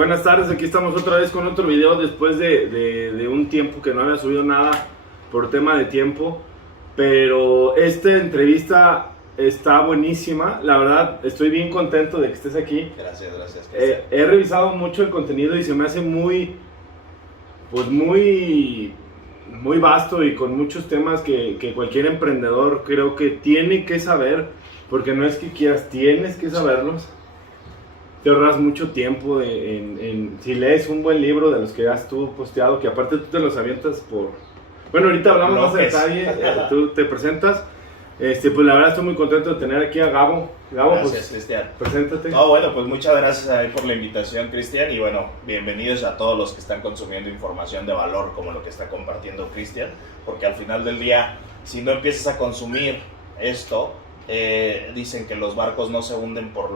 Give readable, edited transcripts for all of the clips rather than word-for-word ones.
Buenas tardes, aquí estamos otra vez con otro video después de un tiempo que no había subido nada por tema de tiempo, pero esta entrevista está buenísima, la verdad estoy bien contento de que estés aquí. Gracias. He revisado mucho el contenido y se me hace muy vasto y con muchos temas que cualquier emprendedor creo que tiene que saber, porque no es que quieras, tienes que saberlos. Te ahorras mucho tiempo si lees un buen libro de los que has tú posteado, que aparte tú te los avientas por... Bueno, ahorita hablamos más de detalle, tú te presentas. Pues la verdad estoy muy contento de tener aquí a Gabo. Gabo, gracias, pues, Cristian. Preséntate. No, bueno, pues muchas gracias a él por la invitación, Cristian, y bueno, bienvenidos a todos los que están consumiendo información de valor como lo que está compartiendo Cristian, porque al final del día, si no empiezas a consumir esto, dicen que los barcos no se hunden por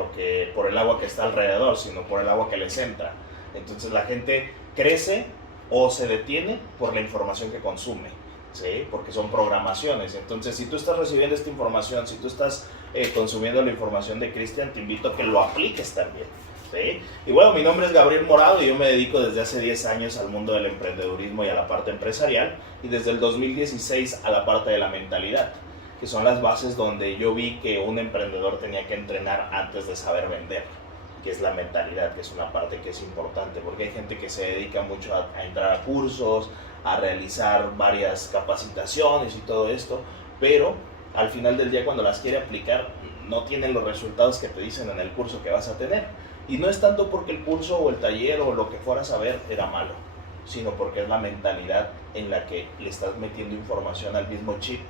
el agua que está alrededor, sino por el agua que les entra. Entonces la gente crece o se detiene por la información que consume, ¿sí? Porque son programaciones. Entonces, si tú estás recibiendo esta información, si tú estás consumiendo la información de Cristian, te invito a que lo apliques también, ¿sí? Y bueno, mi nombre es Gabriel Morado y yo me dedico desde hace 10 años al mundo del emprendedurismo y a la parte empresarial, y desde el 2016 a la parte de la mentalidad, que son las bases donde yo vi que un emprendedor tenía que entrenar antes de saber vender, que es la mentalidad, que es una parte que es importante, porque hay gente que se dedica mucho a entrar a cursos, a realizar varias capacitaciones y todo esto, pero al final del día cuando las quiere aplicar no tienen los resultados que te dicen en el curso que vas a tener. Y no es tanto porque el curso o el taller o lo que fueras a ver era malo, sino porque es la mentalidad en la que le estás metiendo información al mismo chip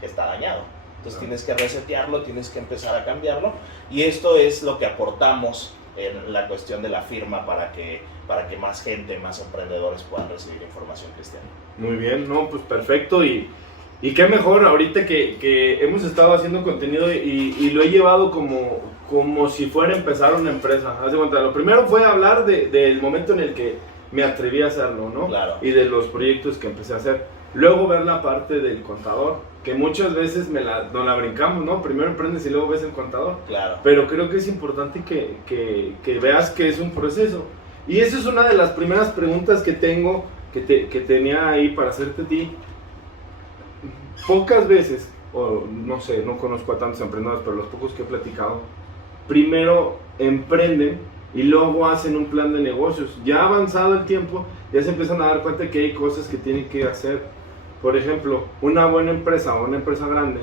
que está dañado. Entonces tienes que resetearlo, tienes que empezar a cambiarlo, y esto es lo que aportamos en la cuestión de la firma para que más gente, más emprendedores puedan recibir información, Cristian. Muy bien, no, pues perfecto, y qué mejor ahorita que hemos estado haciendo contenido y lo he llevado como si fuera a empezar una empresa. Haz de cuenta, lo primero fue hablar del momento en el que me atreví a hacerlo, ¿no? Claro. Y de los proyectos que empecé a hacer. Luego ver la parte del contador, que muchas veces nos la brincamos, ¿no? Primero emprendes y luego ves el contador. Claro. Pero creo que es importante que veas que es un proceso. Y esa es una de las primeras preguntas que tengo, que tenía ahí para hacerte a ti. Pocas veces, o no sé, no conozco a tantos emprendedores, pero los pocos que he platicado, primero emprenden y luego hacen un plan de negocios. Ya avanzado el tiempo, ya se empiezan a dar cuenta que hay cosas que tienen que hacer. Por ejemplo, una buena empresa o una empresa grande,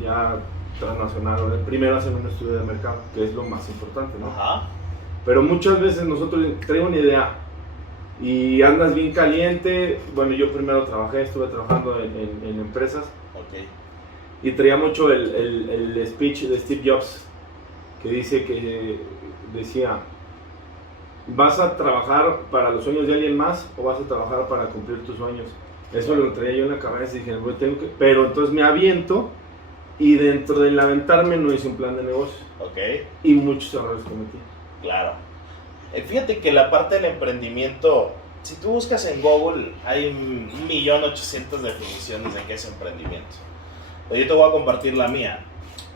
ya transnacional, primero hacen un estudio de mercado, que es lo más importante, ¿no? Ajá. Pero muchas veces nosotros traemos una idea y andas bien caliente. Bueno, yo primero estuve trabajando en empresas. Ok. Y traía mucho el speech de Steve Jobs, que decía, ¿vas a trabajar para los sueños de alguien más o vas a trabajar para cumplir tus sueños? Eso lo traía yo en la cabeza y dije, pero entonces me aviento, y dentro del aventarme no hice un plan de negocio. Ok. Y muchos errores cometí. Claro. Fíjate que la parte del emprendimiento, si tú buscas en Google, hay 1.800.000 definiciones de qué es emprendimiento. Yo te voy a compartir la mía.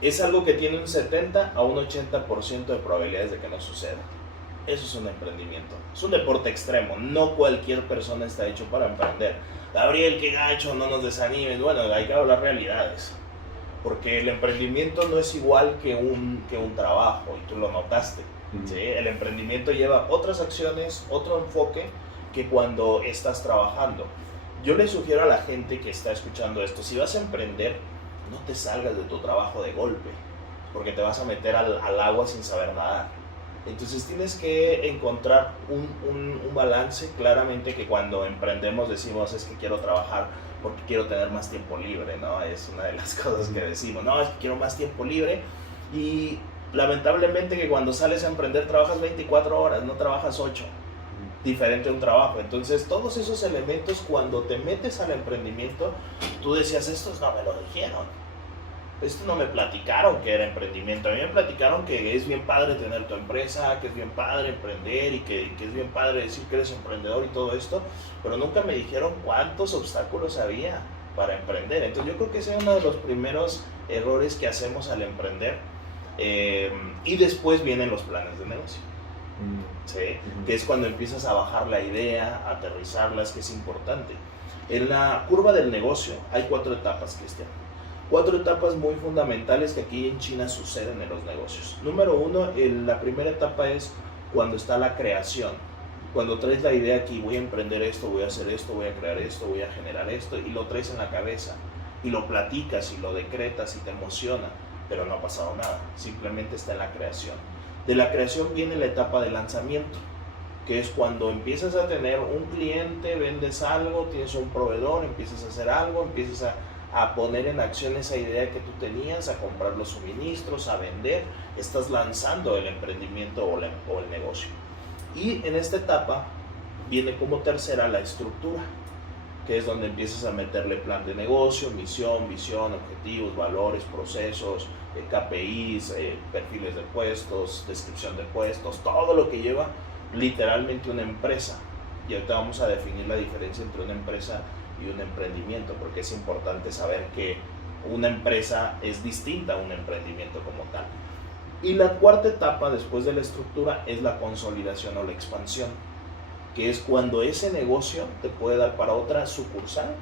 Es algo que tiene un 70 a un 80% de probabilidades de que no suceda. Eso es un emprendimiento. Es un deporte extremo. No cualquier persona está hecho para emprender. Gabriel, qué gacho, no nos desanimes. Bueno, hay que hablar realidades. Porque el emprendimiento no es igual que un trabajo, y tú lo notaste. ¿Sí? El emprendimiento lleva otras acciones, otro enfoque que cuando estás trabajando. Yo le sugiero a la gente que está escuchando esto, si vas a emprender, no te salgas de tu trabajo de golpe, porque te vas a meter al agua sin saber nadar. Entonces tienes que encontrar un balance. Claramente que cuando emprendemos decimos, es que quiero trabajar porque quiero tener más tiempo libre, ¿no? Es una de las cosas que decimos, no, es que quiero más tiempo libre, y lamentablemente que cuando sales a emprender trabajas 24 horas, no trabajas 8, diferente a un trabajo. Entonces todos esos elementos, cuando te metes al emprendimiento, tú decías, estos no me lo dijeron, esto no me platicaron que era emprendimiento. A mí me platicaron que es bien padre tener tu empresa, que es bien padre emprender y que es bien padre decir que eres emprendedor y todo esto, pero nunca me dijeron cuántos obstáculos había para emprender. Entonces yo creo que ese es uno de los primeros errores que hacemos al emprender. Y después vienen los planes de negocio. ¿sí? Que es cuando empiezas a bajar la idea, a aterrizarla, es que es importante. En la curva del negocio hay 4 etapas, Cristian. 4 etapas muy fundamentales que aquí en China suceden en los negocios. Número 1, la primera etapa es cuando está la creación. Cuando traes la idea aquí, voy a emprender esto, voy a hacer esto, voy a crear esto, voy a generar esto, y lo traes en la cabeza, y lo platicas, y lo decretas, y te emociona, pero no ha pasado nada, simplemente está en la creación. De la creación viene la etapa de lanzamiento, que es cuando empiezas a tener un cliente, vendes algo, tienes un proveedor, empiezas a hacer algo, empiezas a poner en acción esa idea que tú tenías, a comprar los suministros, a vender, estás lanzando el emprendimiento o el negocio. Y en esta etapa viene como tercera la estructura, que es donde empiezas a meterle plan de negocio, misión, visión, objetivos, valores, procesos, KPIs, perfiles de puestos, descripción de puestos, todo lo que lleva literalmente una empresa. Y ahorita vamos a definir la diferencia entre una empresa y un emprendimiento, porque es importante saber que una empresa es distinta a un emprendimiento como tal. Y la cuarta etapa después de la estructura es la consolidación o la expansión, que es cuando ese negocio te puede dar para otra sucursal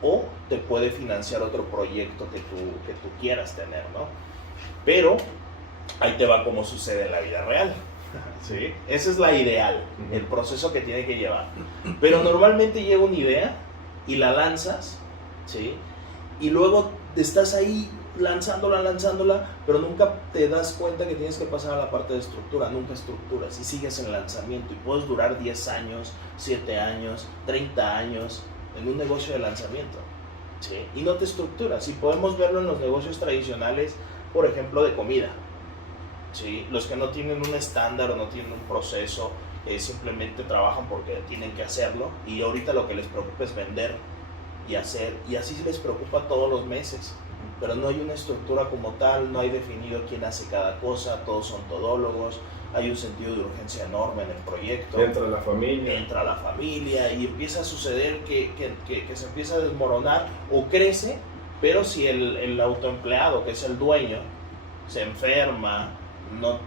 o te puede financiar otro proyecto que tú quieras tener, ¿no? Pero ahí te va como sucede en la vida real. ¿Sí? Esa es la ideal, el proceso que tiene que llevar. Pero normalmente llega una idea y la lanzas, ¿sí? Y luego estás ahí lanzándola, pero nunca te das cuenta que tienes que pasar a la parte de estructura, nunca estructuras y sigues en lanzamiento y puedes durar 10 años, 7 años, 30 años en un negocio de lanzamiento, ¿sí? Y no te estructuras. Y podemos verlo en los negocios tradicionales, por ejemplo, de comida. ¿Sí? Los que no tienen un estándar o no tienen un proceso, simplemente trabajan porque tienen que hacerlo, y ahorita lo que les preocupa es vender y hacer, y así les preocupa todos los meses, pero no hay una estructura como tal, no hay definido quién hace cada cosa, todos son todólogos, hay un sentido de urgencia enorme en el proyecto. Entra la familia y empieza a suceder que se empieza a desmoronar o crece, pero si el autoempleado, que es el dueño, se enferma,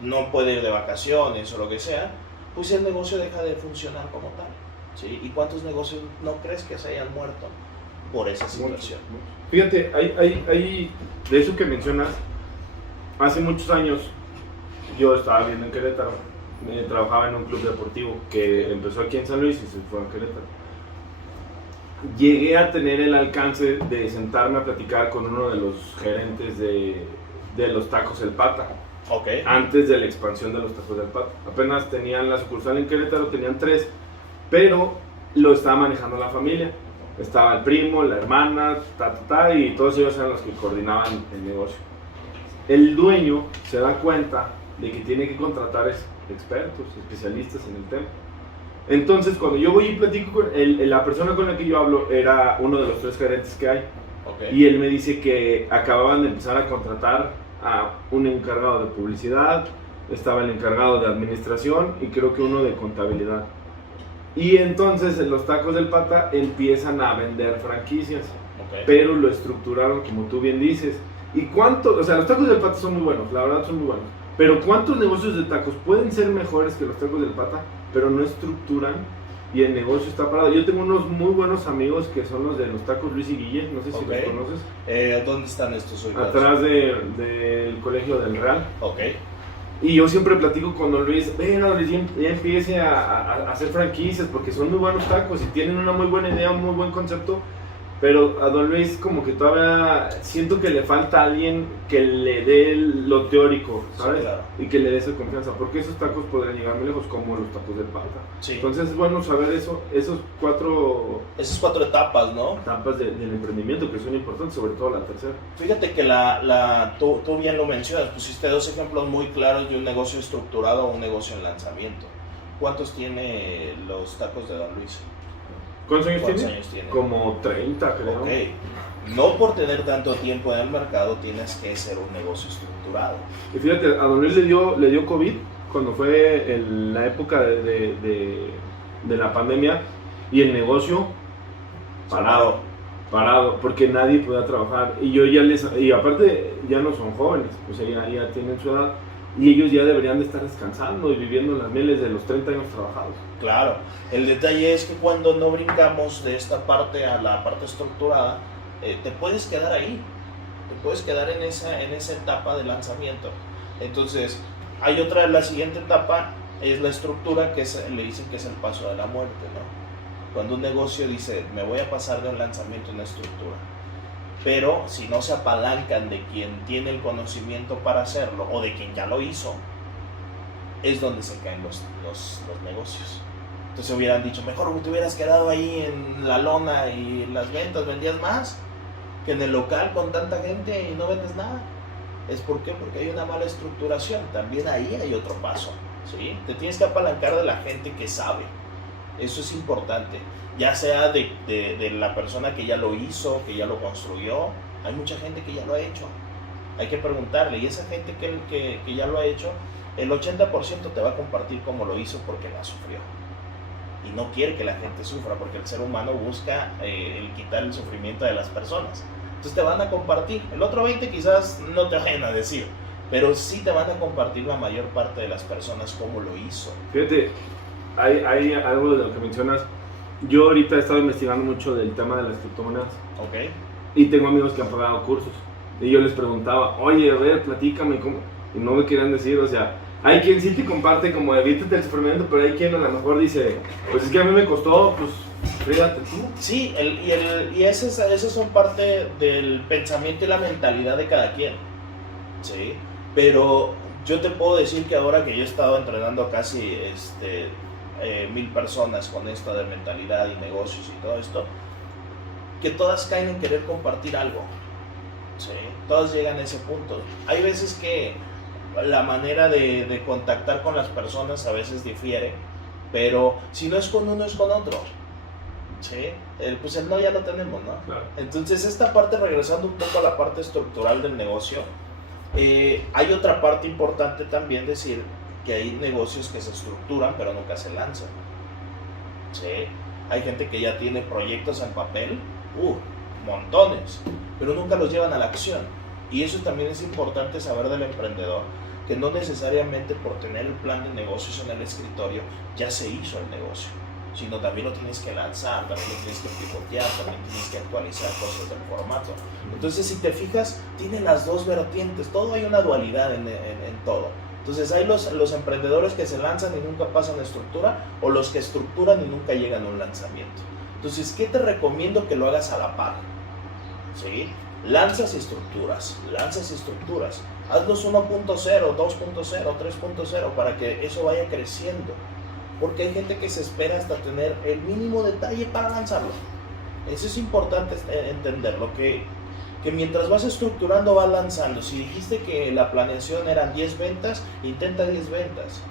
no puede ir de vacaciones o lo que sea, pues el negocio deja de funcionar como tal, ¿sí? ¿Y cuántos negocios no crees que se hayan muerto por esa situación? Fíjate, hay de eso que mencionas, hace muchos años yo estaba viviendo en Querétaro, trabajaba en un club deportivo que empezó aquí en San Luis y se fue a Querétaro. Llegué a tener el alcance de sentarme a platicar con uno de los gerentes de los Tacos El Pata. Okay. Antes de la expansión de los Tacos del Pata. Apenas tenían la sucursal en Querétaro, tenían 3, pero lo estaba manejando la familia. Estaba el primo, la hermana, y todos ellos eran los que coordinaban el negocio. El dueño se da cuenta de que tiene que contratar expertos, especialistas en el tema. Entonces, cuando yo voy y platico con la persona con la que yo hablo era uno de los 3 gerentes que hay. Okay. Y él me dice que acababan de empezar a contratar a un encargado de publicidad, estaba el encargado de administración y creo que uno de contabilidad. Y entonces en los Tacos del Pata empiezan a vender franquicias, okay, pero lo estructuraron como tú bien dices. ¿Y cuánto? O sea, los Tacos del Pata son muy buenos, la verdad son muy buenos. Pero ¿cuántos negocios de tacos pueden ser mejores que los Tacos del Pata, pero no estructuran? Y el negocio está parado. Yo tengo unos muy buenos amigos que son los de los Tacos Luis y Guille, no sé si okay, los conoces. ¿Dónde están estos ubicados? Atrás del colegio del Real. Ok. Y yo siempre platico con Don Luis, bueno, Luis, ya empiece a hacer franquicias porque son muy buenos tacos y tienen una muy buena idea, un muy buen concepto. Pero a Don Luis como que todavía siento que le falta alguien que le dé lo teórico, ¿sabes? Sí, claro. Y que le dé esa confianza, porque esos tacos podrían llegar muy lejos como los Tacos del Pata. Sí. Entonces es bueno saber esas 4 etapas, ¿no? Etapas del emprendimiento que son importantes, sobre todo la tercera. Fíjate que tú bien lo mencionas, pusiste 2 ejemplos muy claros de un negocio estructurado o un negocio en lanzamiento. ¿Cuántos tiene los Tacos de Don Luis? ¿Cuántos años tiene? Como 30, creo. Ok. No por tener tanto tiempo en el mercado tienes que ser un negocio estructurado. Y fíjate, a Don Luis le dio COVID cuando fue la época de la pandemia y el negocio parado, porque nadie podía trabajar. Y yo y aparte ya no son jóvenes, o sea, ya tienen su edad. y ellos ya deberían de estar descansando y viviendo las mieles de los 30 años trabajados. Claro, el detalle es que cuando no brincamos de esta parte a la parte estructurada, te puedes quedar ahí, te puedes quedar en esa etapa de lanzamiento. Entonces, hay otra, la siguiente etapa es la estructura, que le dicen que es el paso de la muerte, ¿no? Cuando un negocio dice, me voy a pasar de un lanzamiento a una estructura, pero si no se apalancan de quien tiene el conocimiento para hacerlo, o de quien ya lo hizo, es donde se caen los negocios. Entonces hubieran dicho, mejor te hubieras quedado ahí en la lona y las ventas, vendías más que en el local con tanta gente y no vendes nada. ¿Es por qué? Porque hay una mala estructuración. También ahí hay otro paso, ¿sí? Te tienes que apalancar de la gente que sabe. Eso es importante. Ya sea de la persona que ya lo hizo, que ya lo construyó. Hay mucha gente que ya lo ha hecho. Hay que preguntarle. Y esa gente que ya lo ha hecho, el 80% te va a compartir cómo lo hizo porque la sufrió. Y no quiere que la gente sufra, porque el ser humano busca el quitar el sufrimiento de las personas. Entonces te van a compartir. El otro 20 quizás no te vayan a decir, pero sí te van a compartir la mayor parte de las personas cómo lo hizo. Fíjate, hay algo de lo que mencionas. Yo ahorita he estado investigando mucho del tema de las criptomonedas. Ok. Y tengo amigos que han pagado cursos. Y yo les preguntaba, oye, a ver, platícame cómo. Y no me querían decir, o sea, hay quien sí te comparte como evítate el sufrimiento, pero hay quien a lo mejor dice, pues es que a mí me costó, pues fíjate tú. Sí, y esas son parte del pensamiento y la mentalidad de cada quien. Sí, pero yo te puedo decir que ahora que yo he estado entrenando a casi 1000 personas con esto de mentalidad y negocios y todo esto, que todas caen en querer compartir algo. Sí, todas llegan a ese punto. Hay veces que la manera de contactar con las personas a veces difiere, pero si no es con uno es con otro. Sí, pues el no ya lo tenemos, ¿no? Claro. Entonces esta parte, regresando un poco a la parte estructural del negocio, hay otra parte importante también, decir que hay negocios que se estructuran pero nunca se lanzan. Sí, hay gente que ya tiene proyectos en papel, montones, pero nunca los llevan a la acción. Y eso también es importante saber del emprendedor, que no necesariamente por tener el plan de negocios en el escritorio ya se hizo el negocio, sino también lo tienes que lanzar, también lo tienes que pivotear, también tienes que actualizar cosas del formato. Entonces, si te fijas, tiene las dos vertientes, todo hay una dualidad en todo. Entonces hay los emprendedores que se lanzan y nunca pasan a estructura, o los que estructuran y nunca llegan a un lanzamiento. Entonces, ¿qué te recomiendo? Que lo hagas a la par, ¿sí? Lanzas y estructuras, hazlos 1.0, 2.0, 3.0 para que eso vaya creciendo, porque hay gente que se espera hasta tener el mínimo detalle para lanzarlo. Eso es importante entenderlo, que mientras vas estructurando vas lanzando. Si dijiste que la planeación eran 10 ventas, intenta 10 ventas.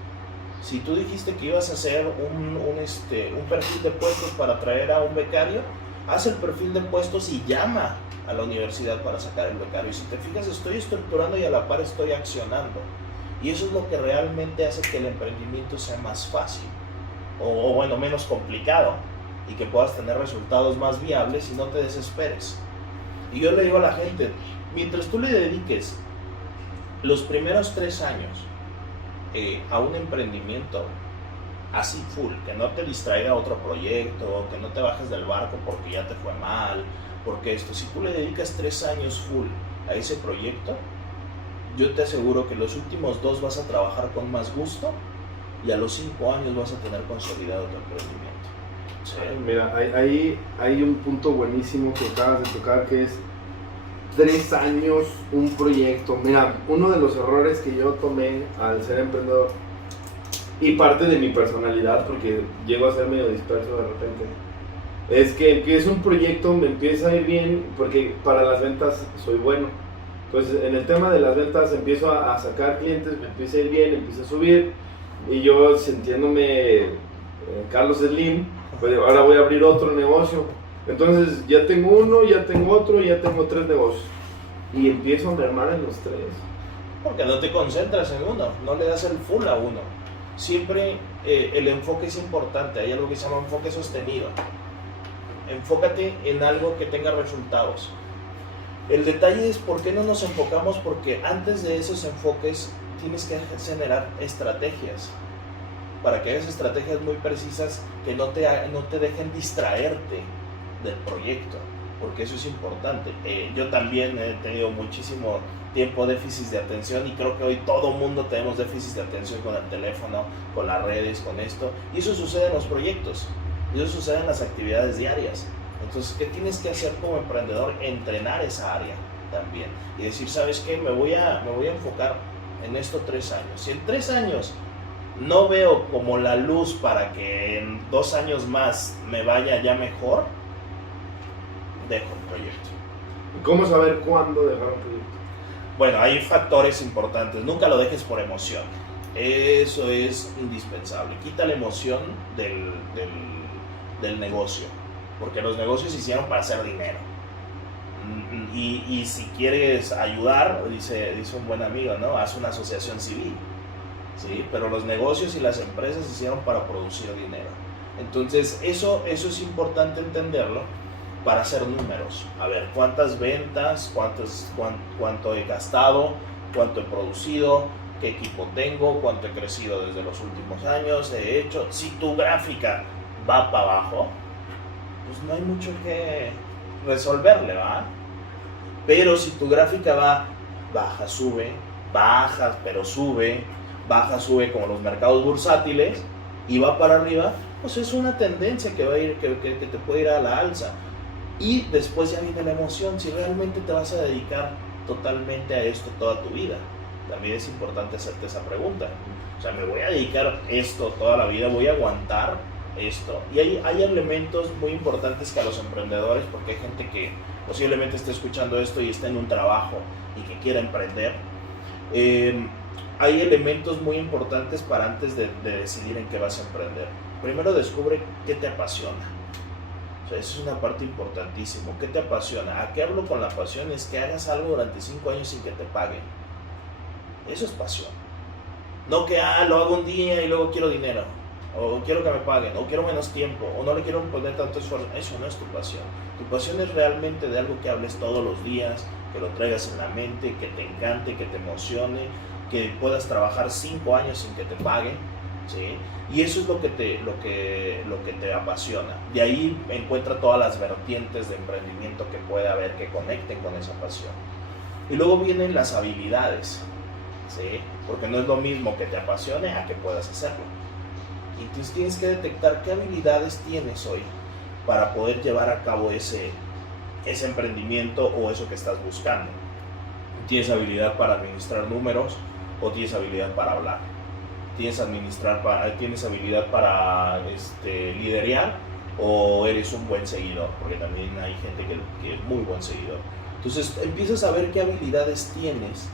Si tú dijiste que ibas a hacer un perfil de puestos para traer a un becario, haz el perfil de puestos y llama a la universidad para sacar el becario. Y si te fijas, estoy estructurando y a la par estoy accionando. Y eso es lo que realmente hace que el emprendimiento sea más fácil, o bueno, menos complicado, y que puedas tener resultados más viables y no te desesperes. Y yo le digo a la gente, mientras tú le dediques los primeros 3 años a un emprendimiento así full, que no te distraiga otro proyecto, que no te bajes del barco porque ya te fue mal, porque si tú le dedicas 3 años full a ese proyecto, yo te aseguro que los últimos 2 vas a trabajar con más gusto, y a los 5 años vas a tener consolidado tu emprendimiento. Sí. Mira, hay un punto buenísimo que acabas de tocar, que es 3 años un proyecto. Mira, uno de los errores que yo tomé al ser emprendedor, y parte de mi personalidad, porque llego a ser medio disperso de repente, es que empiezo un proyecto, me empieza a ir bien, porque para las ventas soy bueno. Entonces, en el tema de las ventas empiezo a sacar clientes, me empieza a ir bien, empieza a subir, y yo, sintiéndome Carlos Slim, pues ahora voy a abrir otro negocio. Entonces ya tengo uno, ya tengo otro, ya tengo 3 negocios, y empiezo a mermar en los 3. Porque no te concentras en uno, no le das el full a uno. Siempre el enfoque es importante. Hay algo que se llama enfoque sostenido. Enfócate en algo que tenga resultados. El detalle es por qué no nos enfocamos, porque antes de esos enfoques tienes que generar estrategias, para que hagas estrategias muy precisas que no te dejen distraerte del proyecto, porque eso es importante. Yo también he tenido muchísimo tiempo déficit de atención, y creo que hoy todo mundo tenemos déficit de atención con el teléfono, con las redes, con esto, y eso sucede en los proyectos, y eso sucede en las actividades diarias. Entonces, ¿qué tienes que hacer como emprendedor? Entrenar esa área también y decir, ¿sabes qué? Me voy a enfocar en esto 3 años. Si en 3 años no veo como la luz para que en 2 años más me vaya ya mejor, dejo el proyecto. ¿Cómo saber cuándo dejar un proyecto? Bueno, hay factores importantes. Nunca lo dejes por emoción. Eso es indispensable. Quita la emoción del negocio, porque los negocios se hicieron para hacer dinero. Y si quieres ayudar, dice un buen amigo, ¿no? Haz una asociación civil, ¿sí? Pero los negocios y las empresas se hicieron para producir dinero. Entonces, eso es importante entenderlo para hacer números. A ver, ¿cuántas ventas? ¿Cuánto he gastado? ¿Cuánto he producido? ¿Qué equipo tengo? ¿Cuánto he crecido desde los últimos años? He hecho. Si tu gráfica va para abajo, pues no hay mucho que resolverle, ¿va? Pero si tu gráfica va baja, sube, baja, pero sube, baja, sube, como los mercados bursátiles, y va para arriba, pues es una tendencia que va a ir, que te puede ir a la alza. Y después ya viene la emoción, si realmente te vas a dedicar totalmente a esto toda tu vida. También es importante hacerte esa pregunta. O sea, ¿me voy a dedicar a esto toda la vida? ¿Voy a aguantar esto? Y hay elementos muy importantes que a los emprendedores, porque hay gente que posiblemente esté escuchando esto y está en un trabajo y que quiera emprender. Hay elementos muy importantes para antes de decidir en qué vas a emprender. Primero, descubre qué te apasiona. O sea, eso es una parte importantísima. ¿Qué te apasiona? ¿A qué hablo con la pasión? Es que hagas algo durante 5 años sin que te paguen. Eso es pasión. No que lo hago un día y luego quiero dinero, o quiero que me paguen, o quiero menos tiempo, o no le quiero poner tanto esfuerzo. Eso no es tu pasión. Tu pasión es realmente de algo que hables todos los días, que lo traigas en la mente, que te encante, que te emocione, que puedas trabajar 5 años sin que te paguen, ¿sí? Y eso es lo que te apasiona. De ahí encuentra todas las vertientes de emprendimiento que puede haber que conecten con esa pasión. Y luego vienen las habilidades, ¿sí? Porque no es lo mismo que te apasione a que puedas hacerlo. Entonces tienes que detectar qué habilidades tienes hoy para poder llevar a cabo ese emprendimiento o eso que estás buscando. ¿Tienes habilidad para administrar números o tienes habilidad para hablar? ¿Tienes habilidad para liderear o eres un buen seguidor? Porque también hay gente que es muy buen seguidor. Entonces empiezas a ver qué habilidades tienes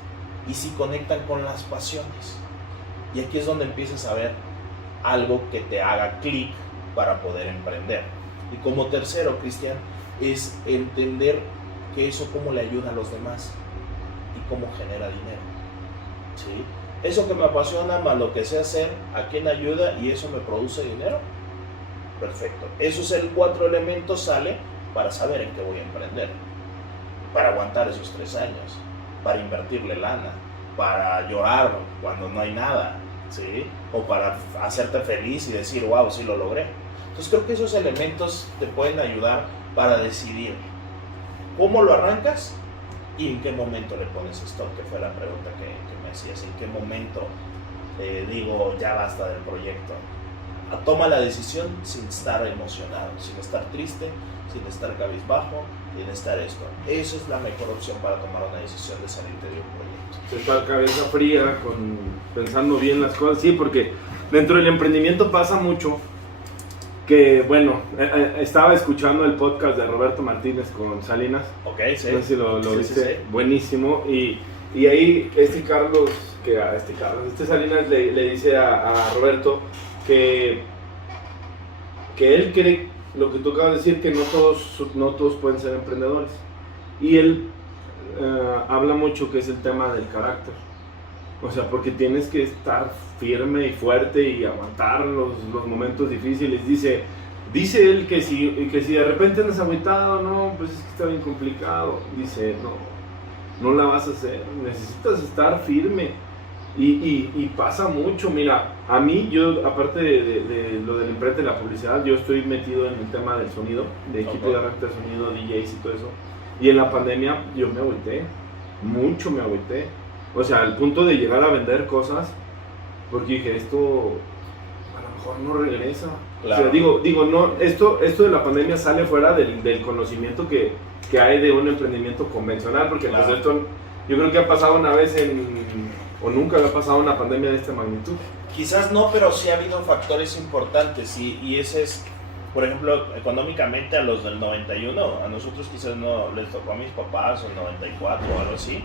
y si conectan con las pasiones. Y aquí es donde empiezas a ver algo que te haga clic para poder emprender. Y como tercero, Cristian, es entender que eso cómo le ayuda a los demás y cómo genera dinero, ¿sí? Eso que me apasiona más lo que sé hacer, ¿a quién ayuda y eso me produce dinero? Perfecto. Esos 4 elementos sale para saber en qué voy a emprender, para aguantar esos 3 años, para invertirle lana, para llorar cuando no hay nada, ¿sí? O para hacerte feliz y decir, wow, sí lo logré. Entonces creo que esos elementos te pueden ayudar para decidir cómo lo arrancas y en qué momento le pones stop, que fue la pregunta que me hacías. ¿En qué momento digo ya basta del proyecto? Toma la decisión sin estar emocionado, sin estar triste, sin estar cabizbajo, sin estar esto. Esa es la mejor opción para tomar una decisión de salirte de un proyecto. Estar cabeza fría, pensando bien las cosas, sí, porque dentro del emprendimiento pasa mucho que, bueno, estaba escuchando el podcast de Roberto Martínez con Salinas. Ok, sí. No sé si lo viste, sí. Buenísimo. Y ahí este Salinas le dice a Roberto que él cree, lo que tú acabas de decir, que no todos pueden ser emprendedores. Y él habla mucho que es el tema del carácter. O sea, porque tienes que estar firme y fuerte y aguantar los momentos difíciles. Dice él que si de repente andas agüitado, no, pues es que está bien complicado. Dice, no la vas a hacer. Necesitas estar firme Y pasa mucho, mira, a mí, yo aparte de lo del imprenta y la publicidad, yo estoy metido en el tema del sonido, de equipo de arreglo de sonido, DJs y todo eso. Y en la pandemia yo me agüité, mucho me agüité. O sea, al punto de llegar a vender cosas, porque dije, esto a lo mejor no regresa. Claro. O sea, digo no, esto de la pandemia sale fuera del conocimiento que hay de un emprendimiento convencional, porque Claro. pues esto yo creo que ha pasado una vez o nunca había pasado una pandemia de esta magnitud. Quizás no, pero sí ha habido factores importantes y ese es, por ejemplo, económicamente a los del 91, a nosotros quizás no les tocó a mis papás o el 94 o algo así,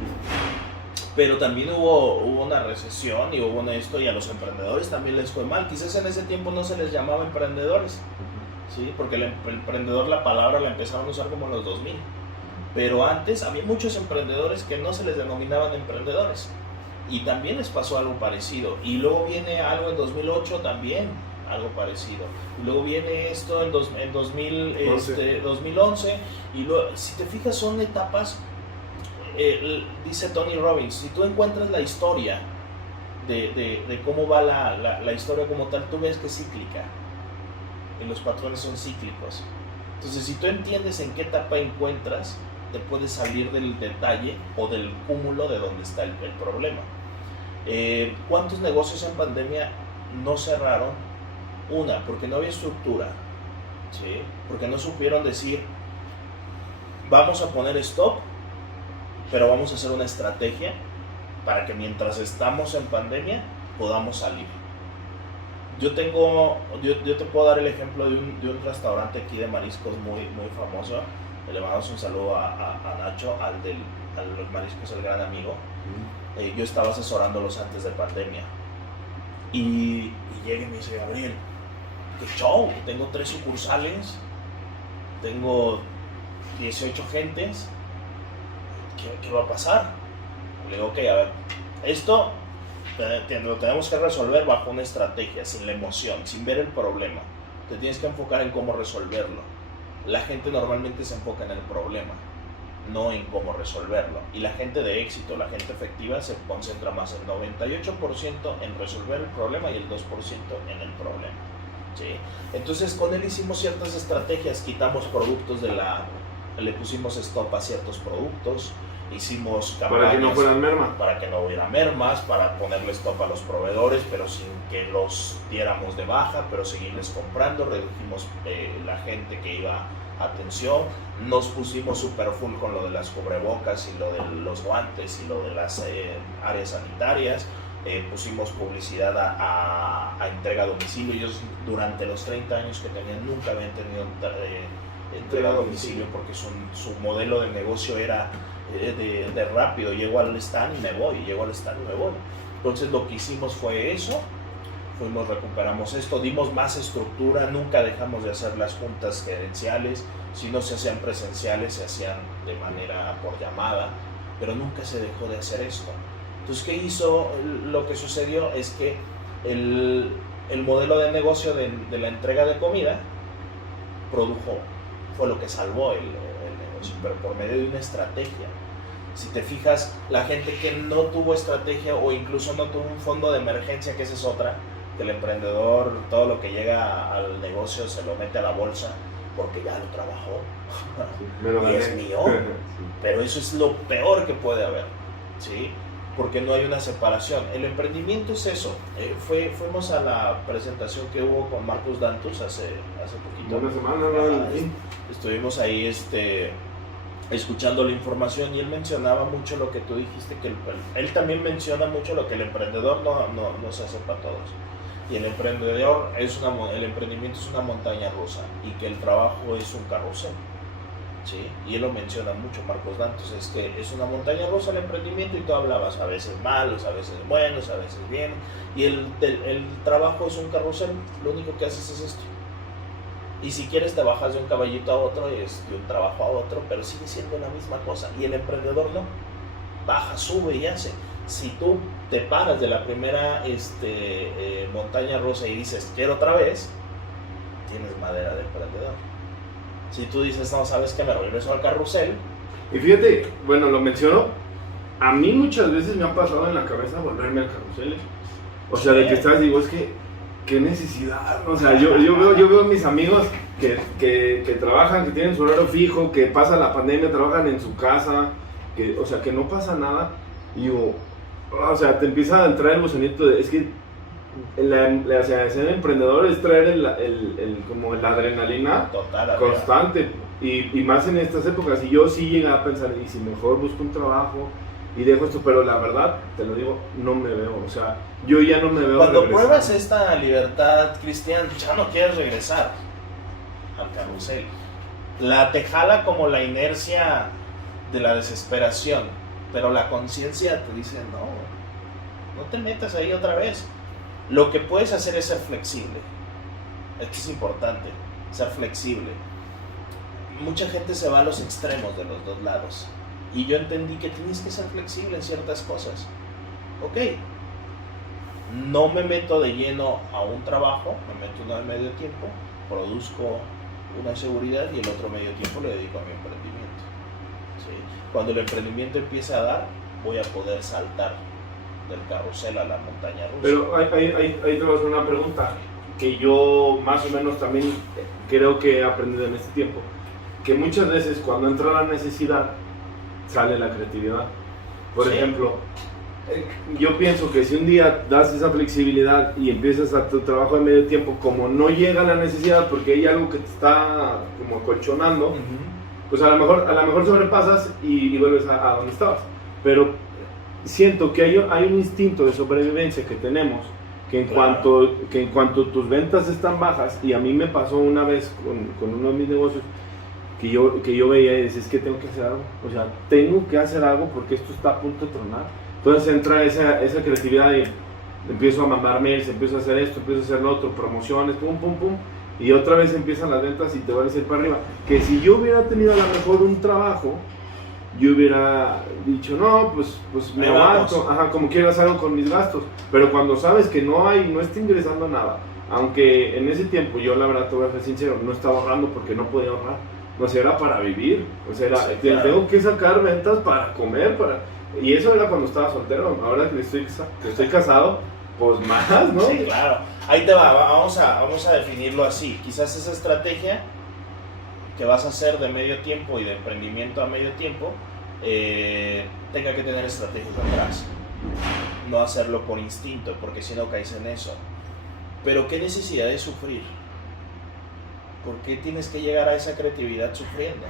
pero también hubo una recesión y hubo esto y a los emprendedores también les fue mal. Quizás en ese tiempo no se les llamaba emprendedores, ¿sí? Porque el emprendedor la palabra la empezaron a usar como en los 2000, pero antes había muchos emprendedores que no se les denominaban emprendedores. Y también les pasó algo parecido. Y luego viene algo en 2008 también, algo parecido. Y luego viene esto en 2011. Y luego, si te fijas, son etapas, dice Tony Robbins, si tú encuentras la historia de cómo va la historia como tal, tú ves que es cíclica. Y los patrones son cíclicos. Entonces, si tú entiendes en qué etapa encuentras, te puedes salir del detalle o del cúmulo de donde está el problema. ¿Cuántos negocios en pandemia no cerraron? Una, porque no había estructura, ¿sí? Porque no supieron decir, vamos a poner stop, pero vamos a hacer una estrategia para que mientras estamos en pandemia podamos salir. Yo te puedo dar el ejemplo de un restaurante aquí de mariscos muy famoso. Le mandamos un saludo a Nacho, a los mariscos, el gran amigo. Yo estaba asesorándolos antes de pandemia. Y llega y me dice, Gabriel, qué show, tengo 3 sucursales, tengo 18 gentes, ¿qué va a pasar? Le digo, ok, a ver, esto lo tenemos que resolver bajo una estrategia, sin la emoción, sin ver el problema. Te tienes que enfocar en cómo resolverlo. La gente normalmente se enfoca en el problema, no en cómo resolverlo. Y la gente de éxito, la gente efectiva, se concentra más el 98% en resolver el problema y el 2% en el problema, ¿sí? Entonces con él hicimos ciertas estrategias, quitamos productos le pusimos stop a ciertos productos, hicimos campañas para que no fueran mermas, para que no hubiera mermas, para ponerle stop a los proveedores, pero sin que los diéramos de baja, pero seguirles comprando. Redujimos la gente que iba a atención, nos pusimos super full con lo de las cubrebocas y lo de los guantes y lo de las áreas sanitarias. Pusimos publicidad a entrega a domicilio. Ellos durante los 30 años que tenían nunca habían tenido entrega a domicilio, porque su modelo de negocio era de rápido, llego al stand y me voy, Entonces lo que hicimos fue eso, recuperamos esto, dimos más estructura, nunca dejamos de hacer las juntas gerenciales. Si no se hacían presenciales, se hacían de manera por llamada, pero nunca se dejó de hacer esto. Entonces, ¿qué hizo? Lo que sucedió es que el modelo de negocio de la entrega de comida fue lo que salvó el negocio, pero por medio de una estrategia. Si te fijas, la gente que no tuvo estrategia o incluso no tuvo un fondo de emergencia, que esa es otra, que el emprendedor todo lo que llega al negocio se lo mete a la bolsa porque ya lo trabajó y es mío, pero eso es lo peor que puede haber, ¿sí? Porque no hay una separación. El emprendimiento es eso. Fuimos a la presentación que hubo con Marcus Dantus hace poquito. Una semana, estuvimos ahí escuchando la información y él mencionaba mucho lo que tú dijiste, que él también menciona mucho lo que el emprendedor no se hace para todos. Y el emprendimiento es una montaña rusa y que el trabajo es un carrusel, ¿sí? Y él lo menciona mucho, Marcos Dantos, es que es una montaña rusa el emprendimiento y tú hablabas a veces malos, a veces buenos, a veces bien. Y el trabajo es un carrusel, lo único que haces es esto. Y si quieres te bajas de un caballito a otro, es de un trabajo a otro, pero sigue siendo la misma cosa. Y el emprendedor no, baja, sube y hace. Si tú te paras de la primera montaña rusa y dices quiero otra vez, tienes madera de emprendedor. Si tú dices no, sabes que me regreso al carrusel. Y fíjate, bueno, lo menciono a mí muchas veces me ha pasado en la cabeza volverme al carrusel. O sea, de que estás, digo, es que, qué necesidad. O sea, yo veo a mis amigos que trabajan, que tienen su horario fijo, que pasa la pandemia, trabajan en su casa, o sea, que no pasa nada. Y digo, o sea, te empieza a entrar el gusanito de, es que o sea, ser emprendedor es traer como la adrenalina total, constante. Y más en estas épocas. Y yo sí llegué a pensar, y si mejor busco un trabajo y dejo esto, pero la verdad, te lo digo, no me veo, o sea, yo ya no me veo. Cuando regresar. pruebas esta libertad, Cristian, ya no quieres regresar al carrusel. Te jala como la inercia de la desesperación, pero la conciencia te dice, no te metas ahí otra vez. Lo que puedes hacer es ser flexible. Esto es importante, ser flexible. Mucha gente se va a los extremos de los dos lados. Y yo entendí que tienes que ser flexible en ciertas cosas. Ok, no me meto de lleno a un trabajo, me meto uno de medio tiempo, produzco una seguridad y el otro medio tiempo le dedico a mi emprendimiento. ¿Sí? Cuando el emprendimiento empiece a dar, voy a poder saltar del carrusel a la montaña rusa. Pero ahí te voy a hacer una pregunta que yo más o menos también creo que he aprendido en este tiempo. Que muchas veces cuando entra la necesidad, sale la creatividad. Por ejemplo, yo pienso que si un día das esa flexibilidad y empiezas a tu trabajo de medio tiempo, como no llega la necesidad porque hay algo que te está como acolchonando, pues a lo mejor sobrepasas y vuelves a donde estabas. Pero siento que hay un instinto de sobrevivencia que tenemos, que en cuanto tus ventas están bajas, y a mí me pasó una vez con uno de mis negocios, que yo veía y decía, es que tengo que hacer algo, o sea, tengo que hacer algo porque esto está a punto de tronar. Entonces entra esa creatividad y empiezo a mandar mails, empiezo a hacer esto, empiezo a hacer lo otro, promociones, pum, pum, pum, y otra vez empiezan las ventas y te van a ir para arriba. Que si yo hubiera tenido a lo mejor un trabajo, yo hubiera dicho, no, pues me aguanto, como quieras hago con mis gastos. Pero cuando sabes que no está ingresando nada, aunque en ese tiempo yo la verdad te voy a ser sincero, no estaba ahorrando porque no podía ahorrar. O sea, era para vivir, o sea, claro, tengo que sacar ventas para comer, y eso era cuando estaba soltero. Ahora que estoy casado, pues más, ¿no? Sí, claro. Ahí te va, vamos a definirlo así. Quizás esa estrategia que vas a hacer de medio tiempo y de emprendimiento a medio tiempo tenga que tener estrategias atrás. No hacerlo por instinto, porque si no caes en eso. Pero ¿qué necesidad de sufrir? ¿Por qué tienes que llegar a esa creatividad sufriendo?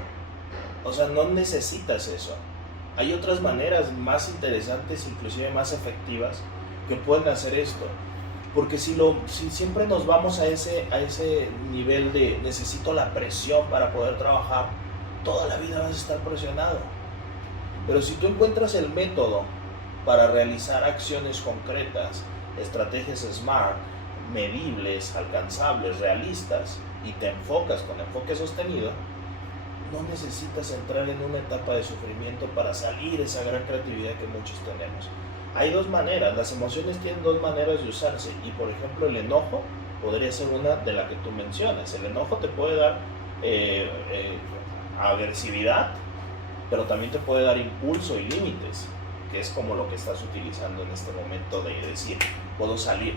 O sea, no necesitas eso. Hay otras maneras más interesantes, inclusive más efectivas, que pueden hacer esto. Porque si siempre nos vamos a ese nivel de necesito la presión para poder trabajar, toda la vida vas a estar presionado. Pero si tú encuentras el método para realizar acciones concretas, estrategias SMART, medibles, alcanzables, realistas, y te enfocas con enfoque sostenido, no necesitas entrar en una etapa de sufrimiento para salir esa gran creatividad que muchos tenemos. Hay dos maneras, las emociones tienen dos maneras de usarse, y por ejemplo el enojo podría ser una de la que tú mencionas. El enojo te puede dar agresividad, pero también te puede dar impulso y límites, que es como lo que estás utilizando en este momento de decir, puedo salir.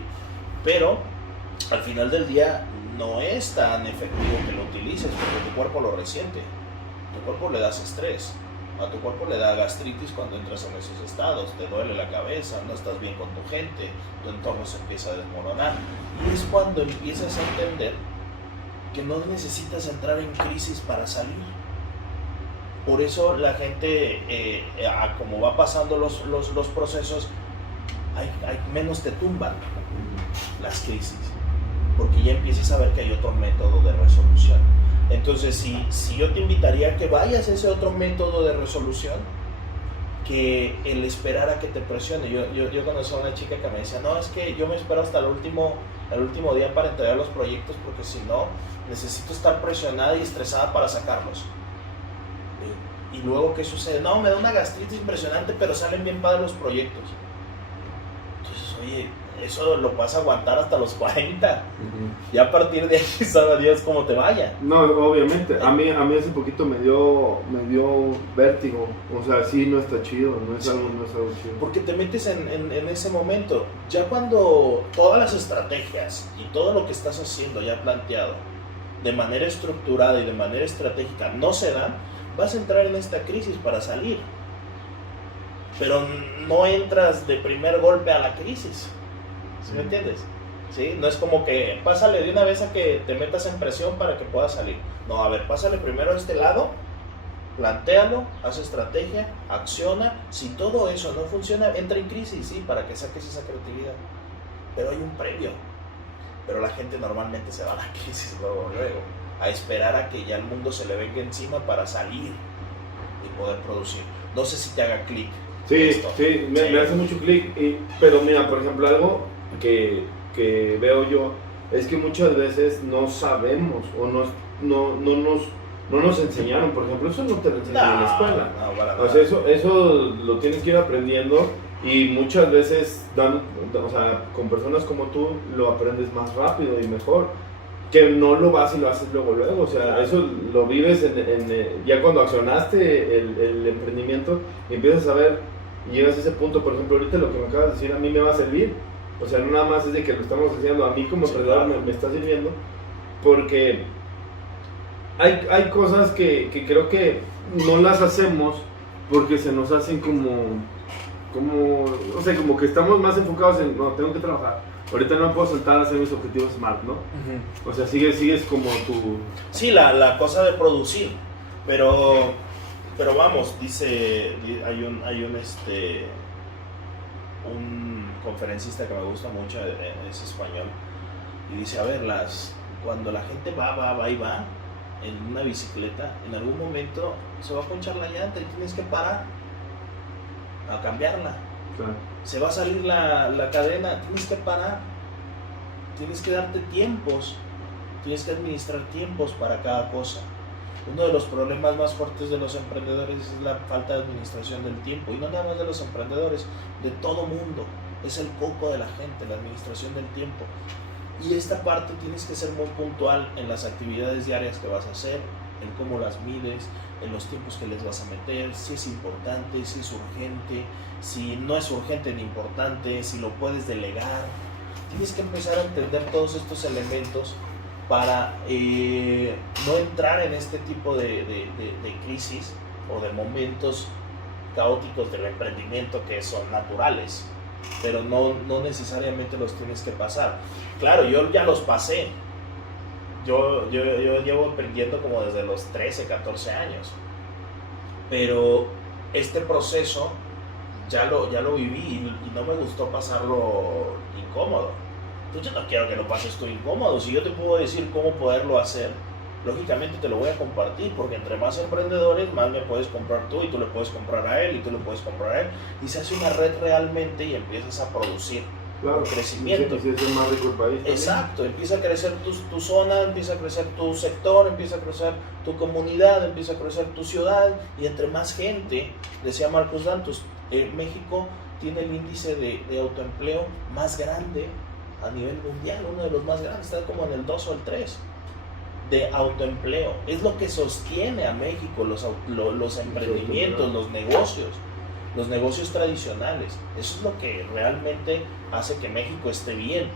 Pero al final del día no es tan efectivo que lo utilices porque tu cuerpo lo resiente. Tu cuerpo le das estrés, a tu cuerpo le da gastritis cuando entras en esos estados, te duele la cabeza, no estás bien con tu gente, tu entorno se empieza a desmoronar. Y es cuando empiezas a entender que no necesitas entrar en crisis para salir. Por eso la gente, como va pasando los procesos, hay menos te tumban las crisis, porque ya empiezas a ver que hay otro método de resolución. Entonces, si yo te invitaría a que vayas a ese otro método de resolución, que el esperar a que te presione. Yo conocí a una chica que me decía, no, es que yo me espero hasta el último día para entregar los proyectos, porque si no, necesito estar presionada y estresada para sacarlos. Y luego, ¿qué sucede? No, me da una gastritis impresionante, pero salen bien padres los proyectos. Entonces, oye, eso lo vas a aguantar hasta los 40. Y a partir de ahí sabe Dios cómo te vaya. No, obviamente. A mí hace poquito me dio vértigo. O sea, sí, no está chido, no es algo chido. Porque te metes en ese momento. Ya cuando todas las estrategias y todo lo que estás haciendo ya planteado de manera estructurada y de manera estratégica no se dan, vas a entrar en esta crisis para salir. Pero no entras de primer golpe a la crisis. ¿Sí me entiendes? ¿Sí? No es como que pásale de una vez a que te metas en presión para que puedas salir. No, a ver, pásale primero a este lado, plantéalo, haz estrategia, acciona. Si todo eso no funciona, entra en crisis, sí, para que saques esa creatividad. Pero hay un previo. Pero la gente normalmente se va a la crisis luego, a esperar a que ya el mundo se le venga encima para salir y poder producir. No sé si te haga clic. Sí, me hace mucho clic. Pero mira, por ejemplo, algo que veo yo es que muchas veces no sabemos o no nos enseñaron. Por ejemplo, eso no te lo enseñan en la escuela. No, para nada. O sea, eso lo tienes que ir aprendiendo, y muchas veces con personas como tú lo aprendes más rápido y mejor, que no lo vas y lo haces luego. O sea, eso lo vives ya cuando accionaste el emprendimiento y empiezas a ver y llegas a ese punto. Por ejemplo, ahorita lo que me acabas de decir a mí me va a servir. O sea, no nada más es de que lo estamos haciendo, a mí como emprendedor me está sirviendo, porque hay cosas que creo que no las hacemos porque se nos hacen como que estamos más enfocados en, no, tengo que trabajar. Ahorita no me puedo saltar a hacer mis objetivos SMART, ¿no? O sea, sigues como tu... Sí, la cosa de producir, pero vamos, hay un conferencista que me gusta mucho, es español, y dice, a ver, cuando la gente va en una bicicleta, en algún momento se va a ponchar la llanta y tienes que parar a cambiarla. Claro. Se va a salir la cadena, tienes que parar, tienes que darte tiempos, tienes que administrar tiempos para cada cosa. Uno de los problemas más fuertes de los emprendedores es la falta de administración del tiempo, y no nada más de los emprendedores, de todo mundo. Es el coco de la gente, la administración del tiempo. Y esta parte tienes que ser muy puntual en las actividades diarias que vas a hacer, en cómo las mides, en los tiempos que les vas a meter, si es importante, si es urgente, si no es urgente ni importante, si lo puedes delegar. Tienes que empezar a entender todos estos elementos para no entrar en este tipo de crisis o de momentos caóticos del emprendimiento que son naturales, pero no necesariamente los tienes que pasar. Claro, yo ya los pasé. Yo llevo emprendiendo como desde los 13, 14 años, pero este proceso ya lo viví y no me gustó pasarlo incómodo. Entonces yo no quiero que lo pases tú incómodo. Si yo te puedo decir cómo poderlo hacer, lógicamente te lo voy a compartir, porque entre más emprendedores, más me puedes comprar tú, y tú le puedes comprar a él, y tú le puedes comprar a él, y se hace una red realmente y empiezas a producir. Claro, crecimiento. Y se hace más rico el país también. Exacto, empieza a crecer tu zona, empieza a crecer tu sector, empieza a crecer tu comunidad, empieza a crecer tu ciudad, y entre más gente, decía Marcos Dantus, México tiene el índice de autoempleo más grande a nivel mundial, uno de los más grandes, está como en el 2 o el 3 de autoempleo. Es lo que sostiene a México, los emprendimientos, los negocios tradicionales. Eso es lo que realmente hace que México esté bien,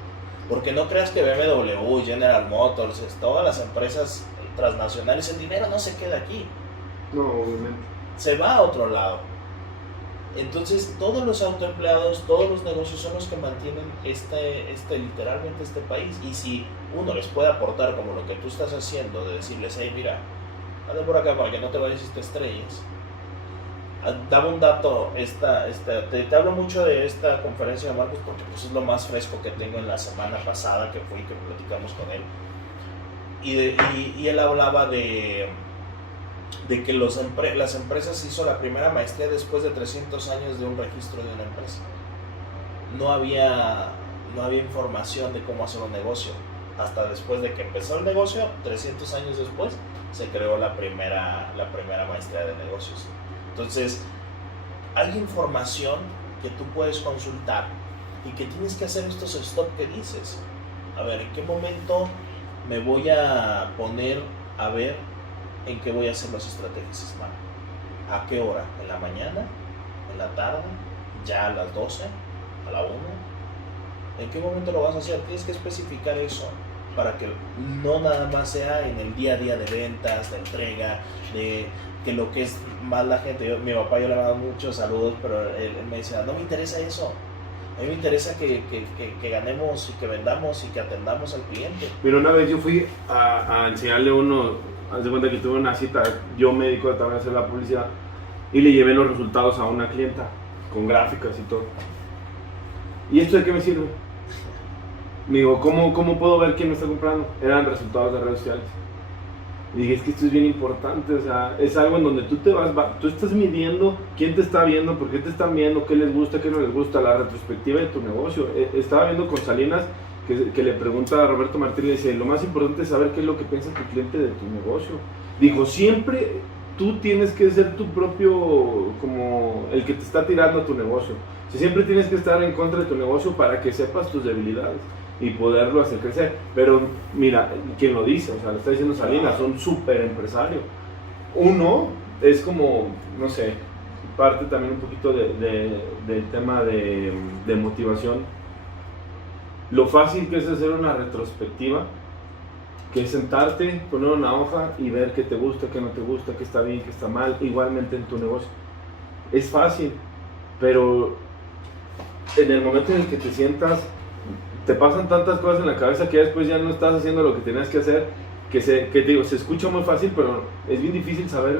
porque no creas que BMW, General Motors, todas las empresas transnacionales, el dinero no se queda aquí, no, obviamente se va a otro lado. Entonces todos los autoempleados, todos los negocios son los que mantienen literalmente este país. Y si uno les puede aportar como lo que tú estás haciendo, de decirles, hey, mira, anda por acá para que no te vayas y te estrelles. Dame un dato, te hablo mucho de esta conferencia de Marcos porque pues es lo más fresco que tengo en la semana pasada que fui, que platicamos con él. Y él hablaba de que las empresas hizo la primera maestría después de 300 años de un registro de una empresa. No había información de cómo hacer un negocio. Hasta después de que empezó el negocio, 300 años después, se creó la primera maestría de negocios. Entonces, hay información que tú puedes consultar y que tienes que hacer estos stop que dices. A ver, ¿en qué momento me voy a poner a ver en qué voy a hacer las estrategias Smart? ¿A qué hora? ¿En la mañana? ¿En la tarde? ¿Ya a las 12? ¿A la 1? ¿En qué momento lo vas a hacer? Tienes que especificar eso para que no nada más sea en el día a día de ventas, de entrega, de que lo que es más la gente. Mi papá, yo le mando muchos saludos, pero él me dice, no me interesa eso. A mí me interesa que ganemos y que vendamos y que atendamos al cliente. Mira, una vez yo fui a enseñarle uno, haz de cuenta que tuve una cita, yo me dedico también a hacer la publicidad, y le llevé los resultados a una clienta, con gráficas y todo. ¿Y esto de qué me sirve? Me digo, ¿cómo puedo ver quién me está comprando? Eran resultados de redes sociales. Y dije, es que esto es bien importante, o sea, es algo en donde tú tú estás midiendo quién te está viendo, por qué te están viendo, qué les gusta, qué no les gusta, la retrospectiva de tu negocio. Estaba viendo con Salinas que le pregunta a Roberto Martínez, le dice, lo más importante es saber qué es lo que piensa tu cliente de tu negocio. Dijo, siempre tú tienes que ser tu propio, como el que te está tirando a tu negocio. O sea, siempre tienes que estar en contra de tu negocio para que sepas tus debilidades y poderlo hacer crecer. Pero mira, quien lo dice, o sea, lo está diciendo Salinas, un súper empresario. Uno es como, no sé, parte también un poquito del tema de motivación. Lo fácil que es hacer una retrospectiva, que es sentarte, poner una hoja y ver qué te gusta, qué no te gusta, qué está bien, qué está mal, igualmente en tu negocio. Es fácil, pero en el momento en el que te sientas, te pasan tantas cosas en la cabeza que después ya no estás haciendo lo que tenías que hacer, que te digo, se escucha muy fácil, pero es bien difícil saber,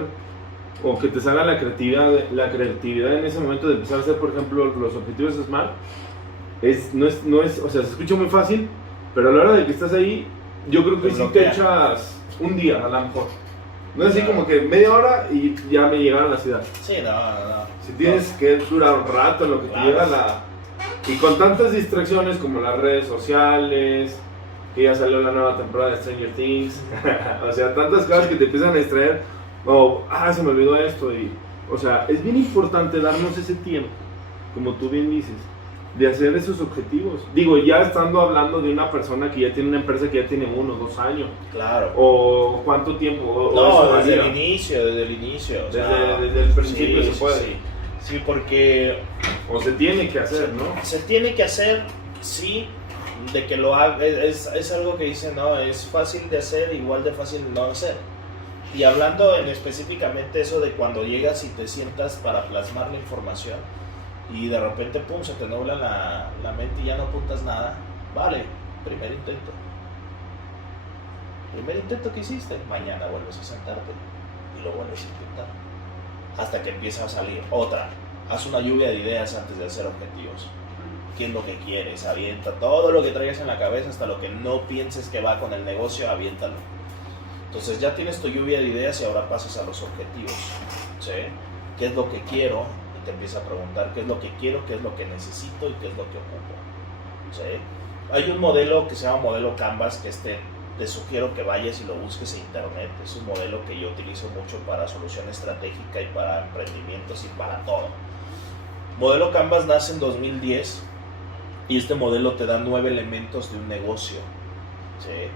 o que te salga la creatividad en ese momento de empezar a hacer, por ejemplo, los objetivos SMART. No es, o sea, se escucha muy fácil, pero a la hora de que estás ahí, yo creo que sí te echas un día a lo mejor. No es así como que media hora y ya me llegaron a la ciudad. Sí, no. Si tienes que durar un rato en lo que te llega y con tantas distracciones como las redes sociales, que ya salió la nueva temporada de Stranger Things, o sea, tantas cosas que te empiezan a distraer, se me olvidó esto, o sea, es bien importante darnos ese tiempo, como tú bien dices, de hacer esos objetivos. Digo, ya estando hablando de una persona que ya tiene una empresa que ya tiene 1 o 2 años. Claro. O cuánto tiempo. Desde el inicio. O sea, desde el principio se puede. Sí, porque... O se tiene que hacer, ¿no? Se tiene que hacer, sí, de que lo haga. Es algo que dicen, no, es fácil de hacer, igual de fácil de no hacer. Y hablando específicamente eso de cuando llegas y te sientas para plasmar la información y de repente, pum, se te nubla la mente y ya no apuntas nada. Vale, primer intento. Primer intento que hiciste, mañana vuelves a sentarte y lo vuelves a intentar. Hasta que empieza a salir otra. Haz una lluvia de ideas antes de hacer objetivos. ¿Qué es lo que quieres? Avienta todo lo que traigas en la cabeza, hasta lo que no pienses que va con el negocio, aviéntalo. Entonces ya tienes tu lluvia de ideas y ahora pasas a los objetivos. ¿Sí? ¿Qué es lo que quiero? Y te empieza a preguntar qué es lo que quiero, qué es lo que necesito y qué es lo que ocupo. ¿Sí? Hay un modelo que se llama modelo Canvas, que te sugiero que vayas y lo busques en internet. Es un modelo que yo utilizo mucho para solución estratégica y para emprendimientos y para todo. Modelo Canvas nace en 2010 y este modelo te da 9 elementos de un negocio. ¿Sí?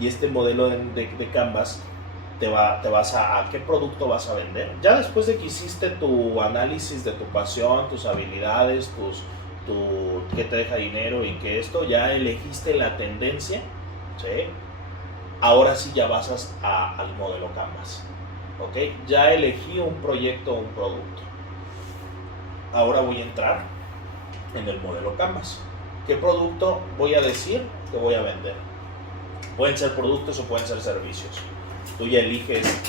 Y este modelo de Canvas te vas a qué producto vas a vender. Ya después de que hiciste tu análisis de tu pasión, tus habilidades, qué te deja dinero y qué esto, ya elegiste la tendencia, ¿sí? Ahora sí ya vas al modelo Canvas, ¿ok? Ya elegí un proyecto o un producto. Ahora voy a entrar en el modelo Canvas. ¿Qué producto voy a decir que voy a vender? Pueden ser productos o pueden ser servicios. Tú ya eliges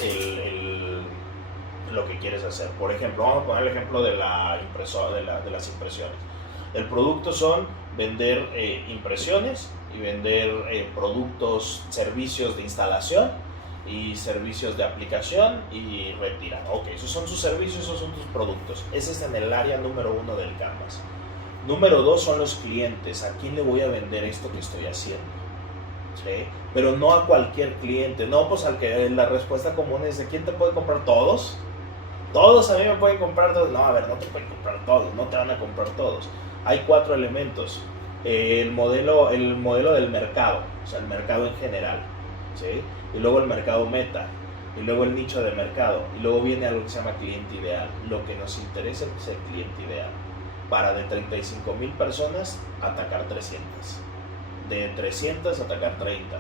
lo que quieres hacer. Por ejemplo, vamos a poner el ejemplo de las impresiones. El producto son vender impresiones y vender productos, servicios de instalación y servicios de aplicación y retira. Ok, esos son sus servicios, esos son tus productos. Ese es en el área número 1 del Canvas. Número 2 son los clientes. ¿A quién le voy a vender esto que estoy haciendo? ¿Sí? Pero no a cualquier cliente. No, pues al que la respuesta común es ¿de quién te puede comprar? ¿Todos? ¿Todos a mí me pueden comprar todos? No, a ver, no te pueden comprar todos, no te van a comprar todos. hay 4 elementos. El modelo del mercado, o sea, el mercado en general, ¿sí? Y luego el mercado meta, y luego el nicho de mercado, y luego viene algo que se llama cliente ideal. Lo que nos interesa es el cliente ideal. Para de 35,000 personas, atacar 300. De 300, atacar 30.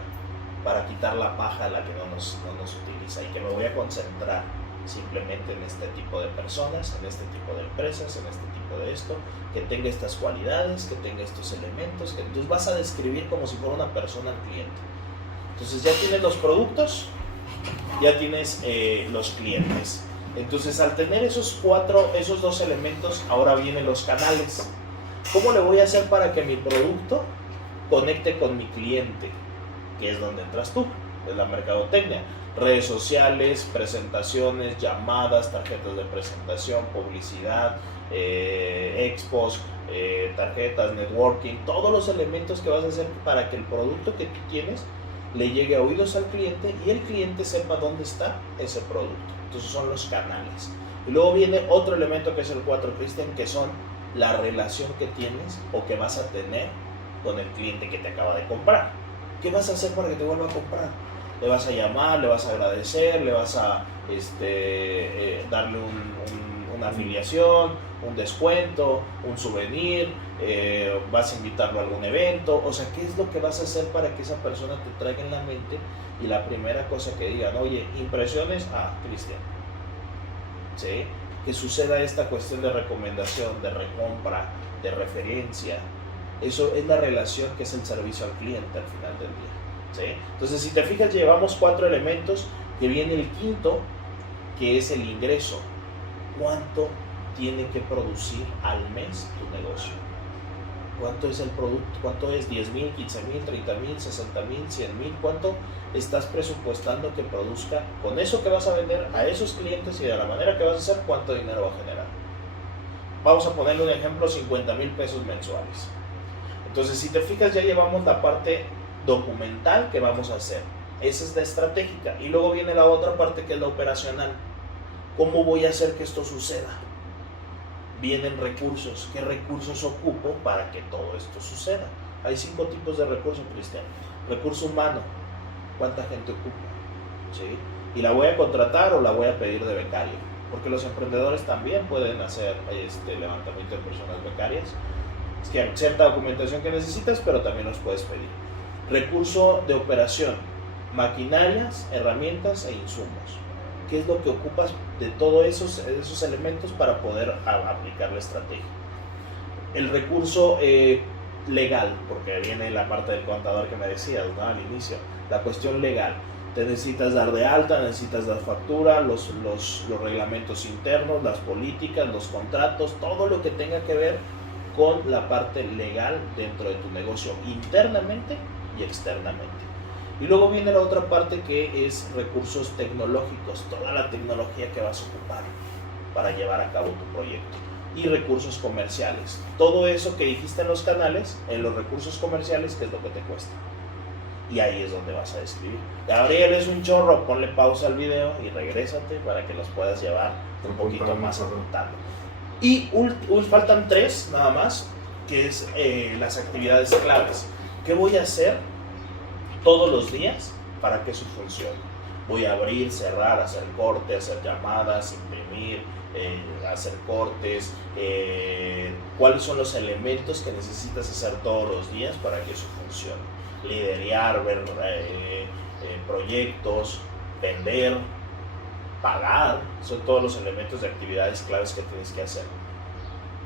Para quitar la paja a la que no nos utiliza, y que me voy a concentrar simplemente en este tipo de personas, en este tipo de empresas, en este tipo de esto, que tenga estas cualidades, que tenga estos elementos, que entonces vas a describir como si fuera una persona al cliente. Entonces ya tienes los productos, ya tienes los clientes. Entonces al tener esos 2 elementos, ahora vienen los canales. ¿Cómo le voy a hacer para que mi producto conecte con mi cliente? Que es donde entras tú, es la mercadotecnia. Redes sociales, presentaciones, llamadas, tarjetas de presentación, publicidad, expos, tarjetas, networking, todos los elementos que vas a hacer para que el producto que tú tienes le llegue a oídos al cliente y el cliente sepa dónde está ese producto. Entonces son los canales. Y luego viene otro elemento que es el 4, Cristian, que son la relación que tienes o que vas a tener con el cliente que te acaba de comprar. ¿Qué vas a hacer para que te vuelva a comprar? Le vas a llamar, le vas a agradecer, le vas a darle una afiliación, un descuento, un souvenir, vas a invitarlo a algún evento. O sea, ¿qué es lo que vas a hacer para que esa persona te traiga en la mente? Y la primera cosa que digan, oye, impresiones, Cristian, ¿sí? Que suceda esta cuestión de recomendación, de recompra, de referencia. Eso es la relación que es el servicio al cliente al final del día, ¿sí? Entonces, si te fijas, llevamos 4 elementos, que viene el quinto, que es el ingreso. ¿Cuánto tiene que producir al mes tu negocio? ¿Cuánto es el producto? ¿Cuánto es? 10,000, 15,000, 30,000, 60,000, 100,000. ¿Cuánto estás presupuestando que produzca con eso que vas a vender a esos clientes y de la manera que vas a hacer? ¿Cuánto dinero va a generar? Vamos a ponerle un ejemplo, 50,000 pesos mensuales. Entonces, si te fijas, ya llevamos la parte documental que vamos a hacer. Esa es la estratégica. Y luego viene la otra parte, que es la operacional. ¿Cómo voy a hacer que esto suceda? Vienen recursos. ¿Qué recursos ocupo para que todo esto suceda? Hay 5 tipos de recursos, Cristian. Recurso humano. ¿Cuánta gente ocupa? ¿Sí? ¿Y la voy a contratar o la voy a pedir de becario? Porque los emprendedores también pueden hacer levantamiento de personas becarias. Es que hay cierta documentación que necesitas, pero también los puedes pedir. Recurso de operación. Maquinarias, herramientas e insumos. ¿Qué es lo que ocupas de todos esos elementos para poder aplicar la estrategia? El recurso legal, porque viene la parte del contador que me decías, ¿no? Al inicio, la cuestión legal. Te necesitas dar de alta, necesitas dar factura, los reglamentos internos, las políticas, los contratos, todo lo que tenga que ver con la parte legal dentro de tu negocio, internamente y externamente. Y luego viene la otra parte, que es recursos tecnológicos, toda la tecnología que vas a ocupar para llevar a cabo tu proyecto. Y recursos comerciales, todo eso que dijiste en los canales, en los recursos comerciales, ¿qué es lo que te cuesta? Y ahí es donde vas a describir. Gabriel, es un chorro, ponle pausa al video y regrésate para que los puedas llevar un poquito más apuntando. Y faltan 3 nada más, que es las actividades claves. ¿Qué voy a hacer todos los días para que eso funcione? Voy a abrir, cerrar, hacer corte, hacer llamadas, imprimir, hacer cortes. ¿Cuáles son los elementos que necesitas hacer todos los días para que eso funcione? Liderar, ver proyectos, vender, pagar. Son todos los elementos de actividades claves que tienes que hacer.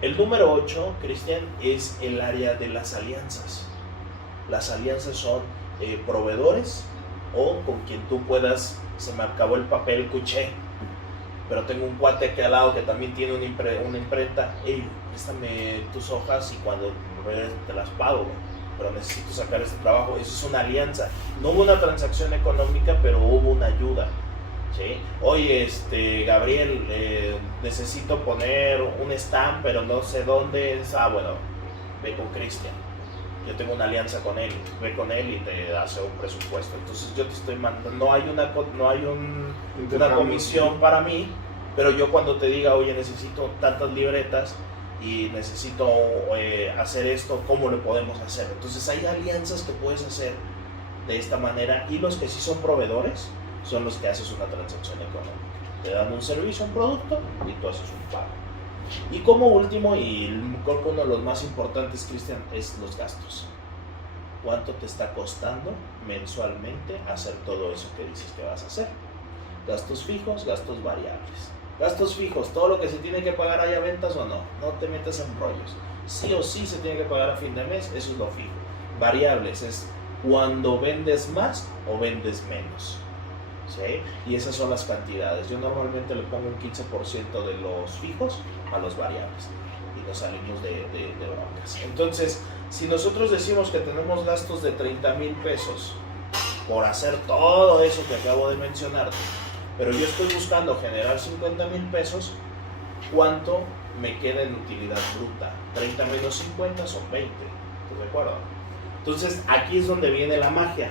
El número 8, Cristian, es el área de las alianzas. Las alianzas son proveedores o con quien tú puedas. Se me acabó el papel cuché, pero tengo un cuate aquí al lado que también tiene una imprenta. Hey, préstame tus hojas y cuando te las pago, pero necesito sacar este trabajo. Eso es una alianza. No hubo una transacción económica, pero hubo una ayuda, ¿sí? Oye, Gabriel, necesito poner un stand, pero no sé dónde es. Bueno, ve con Cristian. Yo tengo una alianza con él, ve con él y te hace un presupuesto. Entonces yo te estoy mandando, no hay una comisión para mí, pero yo cuando te diga, oye, necesito tantas libretas, y necesito hacer esto, ¿cómo lo podemos hacer? Entonces hay alianzas que puedes hacer de esta manera, y los que sí son proveedores son los que haces una transacción económica. Te dan un servicio, un producto, y tú haces un pago. Y como último, y creo que uno de los más importantes, Cristian, es los gastos. ¿Cuánto te está costando mensualmente hacer todo eso que dices que vas a hacer? Gastos fijos, gastos variables. Gastos fijos, todo lo que se tiene que pagar, haya ventas o no. No te metas en rollos. Sí o sí se tiene que pagar a fin de mes, eso es lo fijo. Variables es cuando vendes más o vendes menos. ¿Sí? Y esas son las cantidades. Yo normalmente le pongo un 15% de los fijos a los variables y nos salimos de broncas. Entonces, si nosotros decimos que tenemos gastos de 30,000 pesos por hacer todo eso que acabo de mencionar, pero yo estoy buscando generar 50,000 pesos, ¿cuánto me queda en utilidad bruta? 30 menos 50 son 20, ¿te recuerdo? Entonces, aquí es donde viene la magia,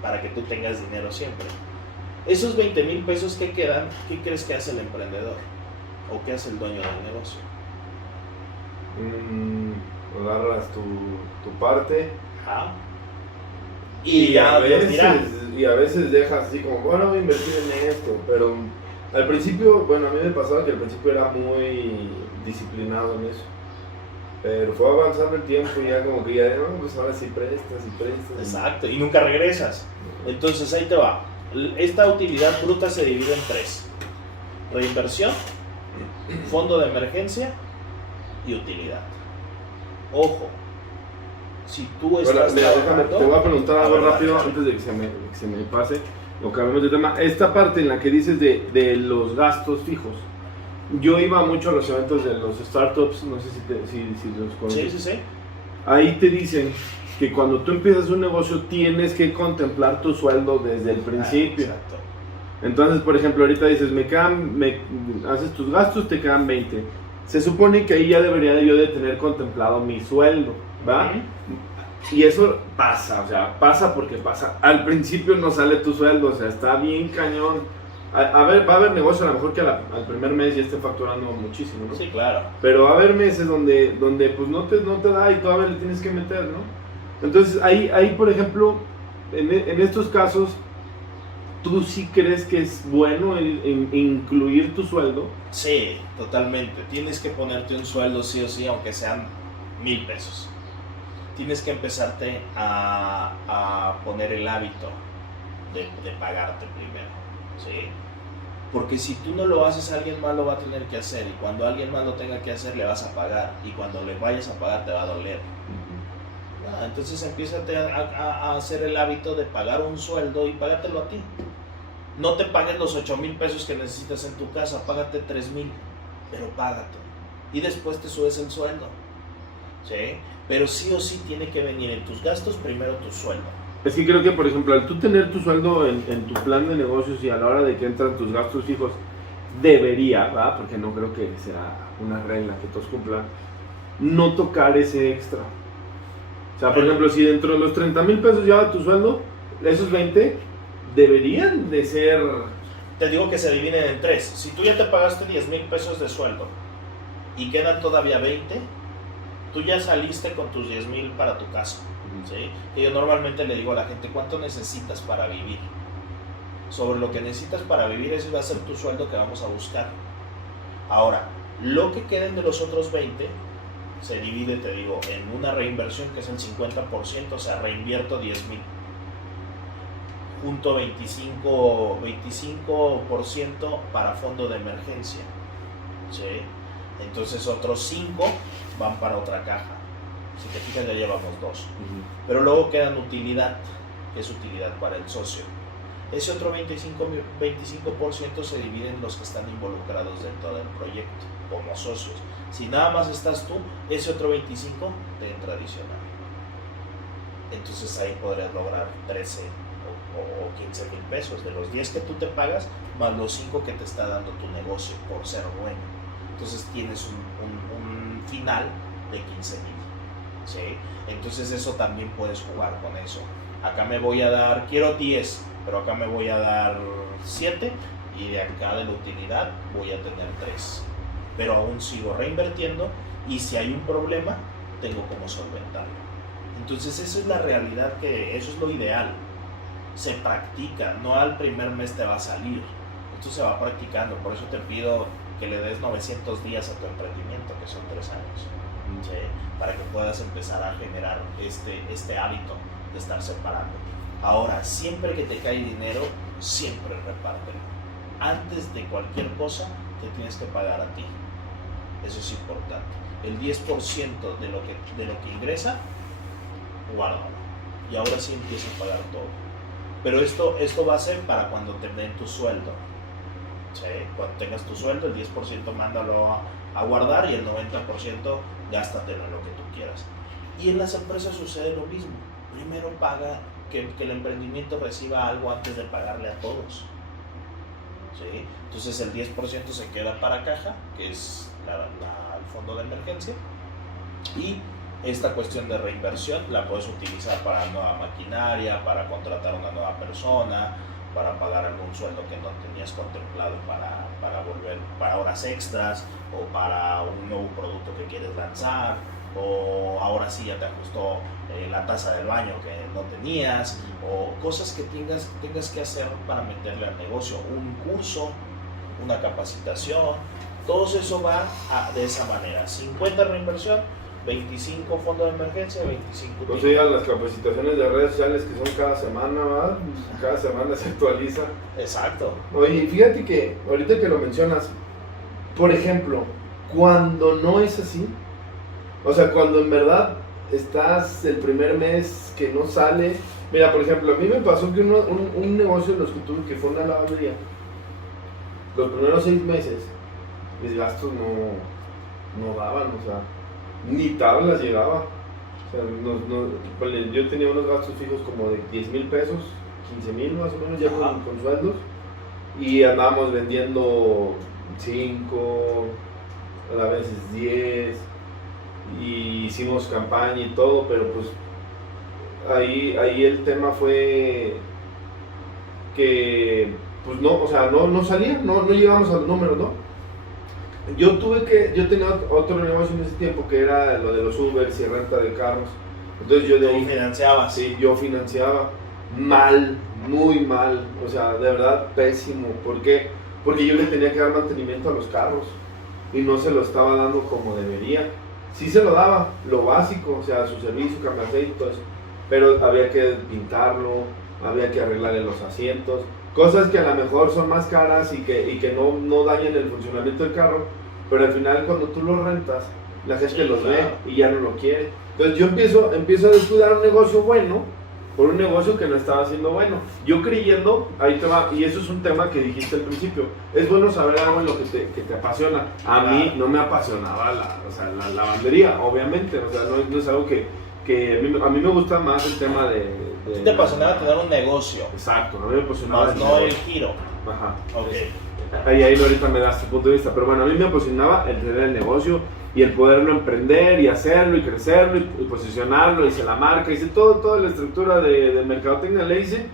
para que tú tengas dinero siempre. Esos 20,000 pesos que quedan, ¿qué crees que hace el emprendedor? ¿O qué hace el dueño del negocio? Agarras tu parte. Ajá. Y a veces dejas así como, bueno, voy a invertir en esto, pero al principio, bueno, a mí me pasaba que al principio era muy disciplinado en eso, pero fue avanzando el tiempo y ya como que ya, no, pues ahora sí prestas y prestas. Exacto, y nunca regresas. Entonces ahí te va. Esta utilidad bruta se divide en 3: reinversión, fondo de emergencia y utilidad. Ojo, si tú estás trabajando... Te voy a preguntar algo rápido antes de que se me pase, o cambiemos de tema. Esta parte en la que dices de los gastos fijos, yo iba mucho a los eventos de los startups, no sé si los conoces. Sí. Ahí te dicen que cuando tú empiezas un negocio tienes que contemplar tu sueldo desde el principio. Exacto. Entonces, por ejemplo, ahorita dices, haces tus gastos, te quedan 20. Se supone que ahí ya debería yo de tener contemplado mi sueldo, ¿va? Y eso pasa, o sea, pasa porque pasa. Al principio no sale tu sueldo, o sea, está bien cañón. A ver, va a haber negocio a lo mejor que al primer mes ya esté facturando muchísimo, ¿no? Sí, claro. Pero va a haber meses donde pues no te da y todavía le tienes que meter, ¿no? Entonces ahí por ejemplo, en estos casos, ¿tú sí crees que es bueno incluir tu sueldo? Sí, totalmente. Tienes que ponerte un sueldo sí o sí, aunque sean 1,000 pesos. Tienes que empezarte a poner el hábito de pagarte primero, ¿sí? Porque si tú no lo haces, alguien más lo va a tener que hacer, y cuando alguien más lo tenga que hacer, le vas a pagar, y cuando le vayas a pagar te va a doler. Entonces empiézate a hacer el hábito de pagar un sueldo y págatelo a ti. No te pagues los 8,000 pesos que necesitas en tu casa, págate 3,000, pero págate. Y después te subes el sueldo, ¿sí? Pero sí o sí tiene que venir en tus gastos primero tu sueldo. Es que creo que, por ejemplo, al tú tener tu sueldo en tu plan de negocios y a la hora de que entran tus gastos fijos, debería, ¿verdad? Porque no creo que sea una regla que todos cumplan, no tocar ese extra. O sea, por ejemplo, si dentro de los 30,000 pesos lleva tu sueldo, esos 20 deberían de ser... Te digo que se dividen en 3. Si tú ya te pagaste 10,000 pesos de sueldo y quedan todavía 20, tú ya saliste con tus 10,000 para tu casa, ¿sí? Y yo normalmente le digo a la gente, ¿cuánto necesitas para vivir? Sobre lo que necesitas para vivir, ese va a ser tu sueldo que vamos a buscar. Ahora, lo que queden de los otros 20 se divide, te digo, en una reinversión que es el 50%, o sea, reinvierto 10,000. Junto 25% para fondo de emergencia, ¿sí? Entonces otros 5 van para otra caja. Si te fijas, ya llevamos 2. Pero luego quedan utilidad, que es utilidad para el socio. Ese otro 25% se divide en los que están involucrados dentro del proyecto, como socios. Si nada más estás tú, ese otro 25% te entra adicional. Entonces ahí podrías lograr 13 o 15,000 pesos, de los 10 que tú te pagas, más los 5 que te está dando tu negocio por ser bueno. Entonces tienes un final de 15,000, ¿sí? Entonces eso también puedes jugar con eso. Acá me voy a dar, quiero 10, pero acá me voy a dar 7, y de acá de la utilidad voy a tener 3. Pero aún sigo reinvirtiendo y si hay un problema, tengo cómo solventarlo. Entonces esa es la realidad, que eso es lo ideal. Se practica, no al primer mes te va a salir, esto se va practicando. Por eso te pido que le des 900 días a tu emprendimiento, que son 3 años, ¿sí? Para que puedas empezar a generar este hábito de estar separando. Ahora, siempre que te cae dinero, siempre repártelo. Antes de cualquier cosa, te tienes que pagar a ti. Eso es importante. El 10% de lo que ingresa, guárdalo. Y ahora sí empieza a pagar todo. Pero esto va a ser para cuando te den tu sueldo. ¿Sí? Cuando tengas tu sueldo, el 10% mándalo a guardar y el 90% gástatelo en lo que tú quieras. Y en las empresas sucede lo mismo. Primero paga, que el emprendimiento reciba algo antes de pagarle a todos. ¿Sí? Entonces el 10% se queda para caja, que es el fondo de emergencia, y esta cuestión de reinversión la puedes utilizar para nueva maquinaria, para contratar a una nueva persona, para pagar algún sueldo que no tenías contemplado para horas extras, o para un nuevo producto que quieres lanzar, o ahora sí ya te ajustó la taza del baño que no tenías, o cosas que tengas que hacer para meterle al negocio, un curso, una capacitación. Todo eso va de esa manera: 50 reinversión, 25 fondo de emergencia, 25 no se digan las capacitaciones de redes sociales que son cada semana, ¿verdad? Cada semana se actualiza. Exacto. Oye, fíjate que ahorita que lo mencionas, por ejemplo, cuando no es así, o sea, cuando en verdad estás el primer mes que no sale. Mira, por ejemplo, a mí me pasó que un negocio en los que tuve, que fue una lavandería, los primeros 6 meses mis gastos no daban, o sea, ni tablas llegaba. O sea, yo tenía unos gastos fijos como de 10,000 pesos, 15,000 más o menos ya con sueldos, y andábamos vendiendo 5, a veces 10, y hicimos campaña y todo, pero pues ahí el tema fue que pues no, o sea, no salía, no llegamos al número, ¿no? Yo tenía otro negocio en ese tiempo que era lo de los Ubers y renta de carros. Entonces yo de ahí financiaba. Sí, yo financiaba mal, muy mal, o sea, de verdad pésimo. ¿Por qué? Porque yo le tenía que dar mantenimiento a los carros y no se lo estaba dando como debería. Sí se lo daba, lo básico, o sea, su servicio, cambio de aceite y todo eso, pero había que pintarlo, había que arreglarle los asientos, cosas que a lo mejor son más caras y que no dañan el funcionamiento del carro, pero al final cuando tú los rentas, la gente los ve y ya no lo quiere. Entonces yo empiezo a descuidar un negocio bueno por un negocio que no estaba haciendo bueno. Yo creyendo, ahí te va, y eso es un tema que dijiste al principio, es bueno saber algo en lo que te apasiona. A mí no me apasionaba la lavandería, obviamente, o sea, no es algo que a mí me gusta más el tema de ¿Te apasionaba tener un negocio? Exacto, a mí me apasionaba más no el giro. Ajá. Ok. Ahí ahorita me das tu punto de vista, pero bueno, a mí me apasionaba el tener el negocio y el poderlo emprender y hacerlo y crecerlo y posicionarlo, hice la marca, hice toda la estructura de mercadotecnia, le hice.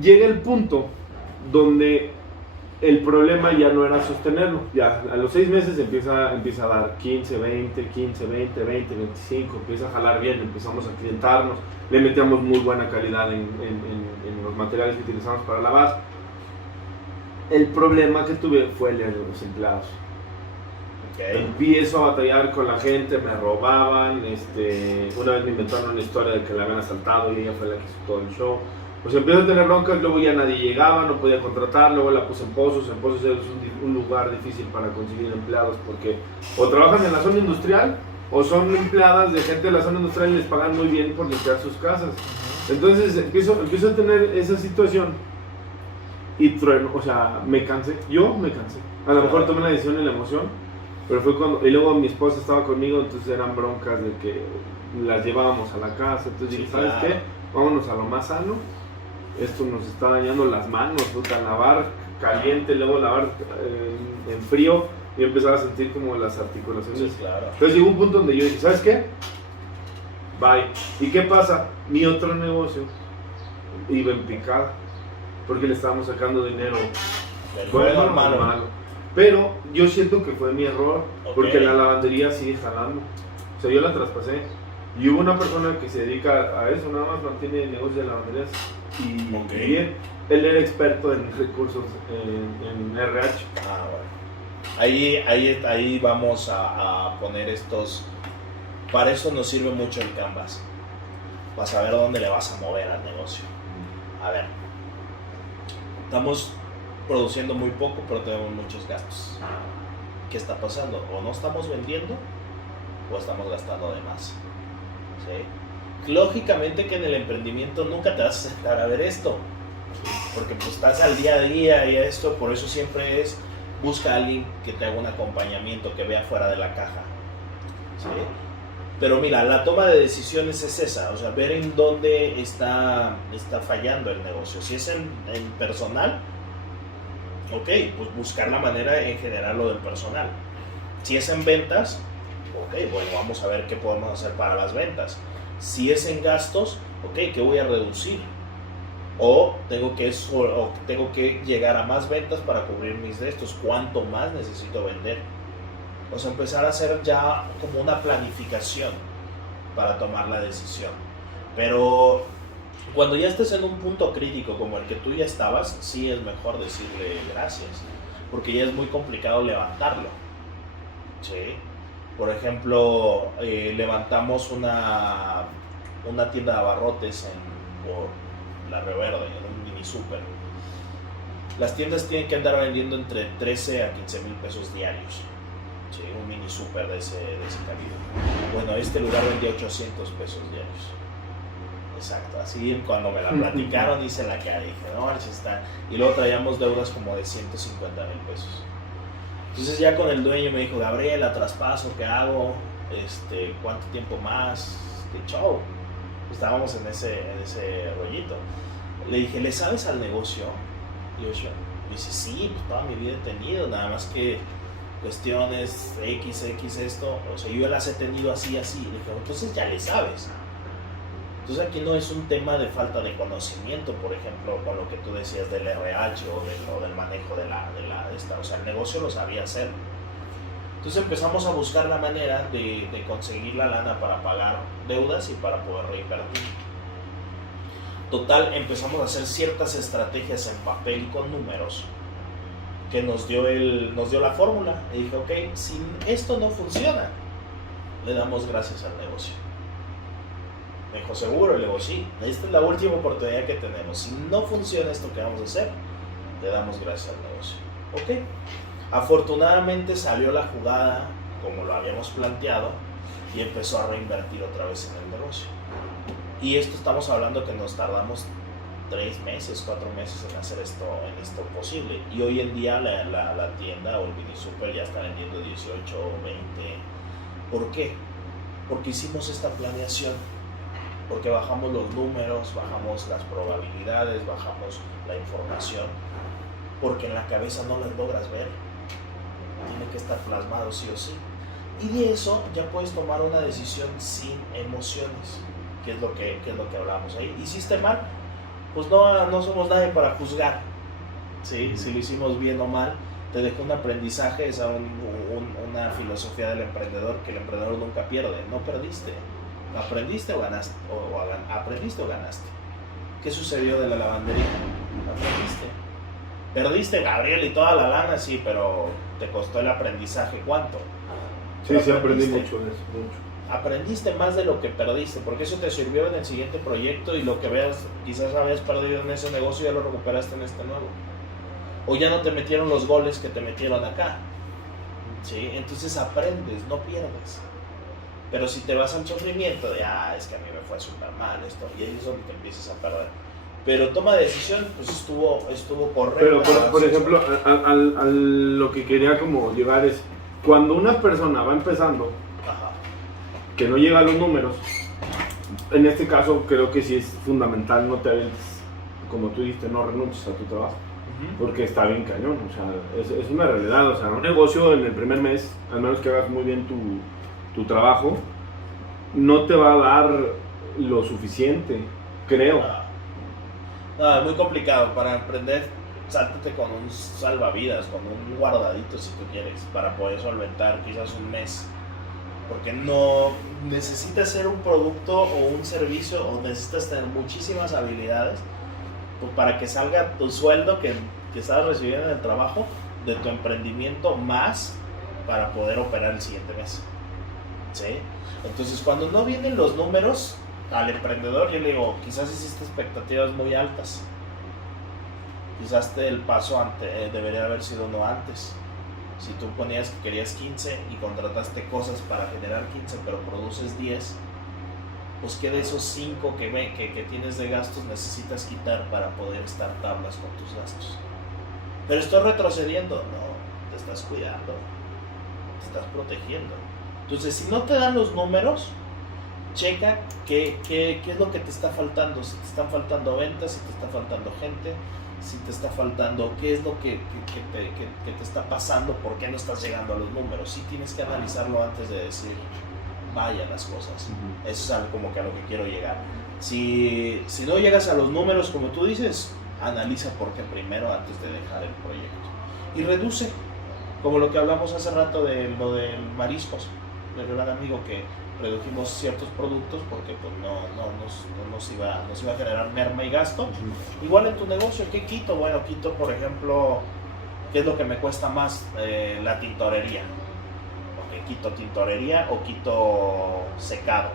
Llega el punto donde el problema ya no era sostenerlo, ya a los 6 meses empieza a dar 15, 20, 25, empieza a jalar bien, empezamos a clientarnos, le metíamos muy buena calidad en los materiales que utilizamos para lavar. El problema que tuve fue el de los empleados. Okay. Empiezo a batallar con la gente, me robaban, una vez me inventaron una historia de que la habían asaltado y ella fue la que hizo todo el show. Pues empiezo a tener broncas, luego ya nadie llegaba, no podía contratar, luego la puse en Pozos es un lugar difícil para conseguir empleados porque o trabajan en la zona industrial o son empleadas de gente de la zona industrial y les pagan muy bien por limpiar sus casas. Entonces empiezo a tener esa situación. Y trueno, o sea, me cansé, a lo mejor tomé la decisión y la emoción, pero fue cuando, y luego mi esposa estaba conmigo, entonces eran broncas de que las llevábamos a la casa, entonces dije, ¿sabes qué? Vámonos a lo más sano, esto nos está dañando las manos, lavar caliente, luego lavar en frío, y empezar a sentir como las articulaciones. Sí, claro. Entonces llegó un punto donde yo dije, ¿sabes qué? Bye. ¿Y qué pasa? Mi otro negocio iba en picada, porque le estábamos sacando dinero Bueno o malo. Pero yo siento que fue mi error, Ok. porque la lavandería sigue jalando. O sea, yo la traspasé. Y hubo una persona que se dedica a eso, nada más mantiene negocios de lavanderías. Y Ok. bien, él era experto en recursos, en RH. Ah, bueno. Ahí vamos a poner estos. Para eso nos sirve mucho el Canvas. Para saber dónde le vas a mover al negocio. A ver. Estamos produciendo muy poco, pero tenemos muchos gastos. ¿Qué está pasando? O no estamos vendiendo, o estamos gastando de más. ¿Sí? Lógicamente que en el emprendimiento nunca te vas a sentar a ver esto. Porque pues estás al día a día y esto, por eso siempre es, busca a alguien que te haga un acompañamiento, que vea fuera de la caja. ¿Sí? Pero mira, la toma de decisiones es esa, o sea, ver en dónde está fallando el negocio. Si es en personal, ok, pues buscar la manera en generar lo del personal. Si es en ventas, ok, bueno, vamos a ver qué podemos hacer para las ventas. Si es en gastos, ok, ¿qué voy a reducir? O tengo que llegar a más ventas para cubrir mis de estos. ¿Cuánto más necesito vender? O sea, empezar a hacer ya como una planificación para tomar la decisión. Pero cuando ya estés en un punto crítico como el que tú ya estabas, sí es mejor decirle gracias, porque ya es muy complicado levantarlo. ¿Sí? Por ejemplo, levantamos una tienda de abarrotes por la Río Verde, en un mini super. Las tiendas tienen que andar vendiendo entre 13 a 15 mil pesos diarios. Sí, un mini super de ese calibre. Bueno, este lugar vendía 800 pesos diarios. Exacto, así cuando me la platicaron hice la cara, dije, no, está. Y luego traíamos deudas como de 150 mil pesos. Entonces ya con el dueño me dijo, Gabriela, traspaso, ¿qué hago? ¿Cuánto tiempo más? ¿Qué show? Estábamos en ese rollito. Le dije, ¿le sabes al negocio? Y yo, dice, sí, pues toda mi vida he tenido, nada más que cuestiones X esto, o sea, yo las he tenido así. Le dije, entonces ya le sabes. Entonces aquí no es un tema de falta de conocimiento, por ejemplo, con lo que tú decías del RH o del manejo de esta, o sea, el negocio lo sabía hacer. Entonces empezamos a buscar la manera de conseguir la lana para pagar deudas y para poder reinvertir. Total, empezamos a hacer ciertas estrategias en papel y con números que nos dio la fórmula. Y dije, ok, si esto no funciona, le damos gracias al negocio. Me dijo, seguro, y le digo, sí, esta es la última oportunidad que tenemos. Si no funciona esto que vamos a hacer, le damos gracias al negocio. Ok. Afortunadamente salió la jugada como lo habíamos planteado y empezó a reinvertir otra vez en el negocio. Y esto estamos hablando que nos tardamos 3 meses, 4 meses en hacer esto posible. Y hoy en día la tienda o el mini super ya está vendiendo 18 o 20. ¿Por qué? Porque hicimos esta planeación. Porque bajamos los números, bajamos las probabilidades, bajamos la información. Porque en la cabeza no las logras ver. Tiene que estar plasmado sí o sí. Y de eso ya puedes tomar una decisión sin emociones. Que es lo que hablamos ahí. ¿Hiciste mal? Pues no somos nadie para juzgar. ¿Sí? Si lo hicimos bien o mal, te deja un aprendizaje, es una filosofía del emprendedor, que el emprendedor nunca pierde. No perdiste. ¿Aprendiste o ganaste? ¿Aprendiste o ganaste? ¿Qué sucedió de la lavandería? ¿Aprendiste? ¿Perdiste, Gabriel, y toda la lana? Sí, pero te costó el aprendizaje. ¿Cuánto? Sí, aprendí mucho de eso, mucho. Aprendiste más de lo que perdiste, porque eso te sirvió en el siguiente proyecto y lo que veas, quizás habías perdido en ese negocio, ya lo recuperaste en este nuevo. O ya no te metieron los goles que te metieron acá. ¿Sí? Entonces aprendes, no pierdes. Pero si te vas al sufrimiento de, es que a mí me fue súper mal esto, y ahí es donde te empiezas a perder. Pero toma de decisión, pues estuvo correcto. Pero por ejemplo, a lo que quería como llegar es, cuando una persona va empezando, Ajá. que no llega a los números, en este caso creo que sí es fundamental no te avientes, como tú dijiste, no renuncies a tu trabajo. Porque está bien cañón, o sea, es una realidad, o sea, un negocio en el primer mes, al menos que hagas muy bien tu trabajo, no te va a dar lo suficiente, creo. Muy complicado para emprender. sáltate con un salvavidas, con un guardadito si tú quieres, para poder solventar quizás un mes. Porque no necesitas ser un producto o un servicio, o necesitas tener muchísimas habilidades pues, para que salga tu sueldo que estás recibiendo en el trabajo de tu emprendimiento más para poder operar el siguiente mes. ¿Sí? Entonces, cuando no vienen los números al emprendedor, yo le digo, quizás hiciste expectativas muy altas. Quizás el paso debería haber sido no antes. Si tú ponías que querías 15 y contrataste cosas para generar 15, pero produces 10, pues que de esos 5 que tienes de gastos necesitas quitar para poder estar tablas con tus gastos. Pero estoy retrocediendo, no, te estás cuidando, te estás protegiendo. Entonces, si no te dan los números, checa qué es lo que te está faltando. Si te están faltando ventas, si te está faltando gente, si te está faltando, qué es lo que te está pasando, por qué no estás llegando a los números. Sí tienes que analizarlo antes de decir, vaya las cosas. Eso es algo como que a lo que quiero llegar. Si no llegas a los números como tú dices, analiza por qué primero antes de dejar el proyecto. Y reduce, como lo que hablamos hace rato de lo del mariscos. Me dio un amigo que redujimos ciertos productos porque pues, no nos iba a generar merma y gasto. Igual en tu negocio, ¿qué quito? Bueno, quito, por ejemplo, ¿qué es lo que me cuesta más? La tintorería. Ok, quito tintorería o quito secado,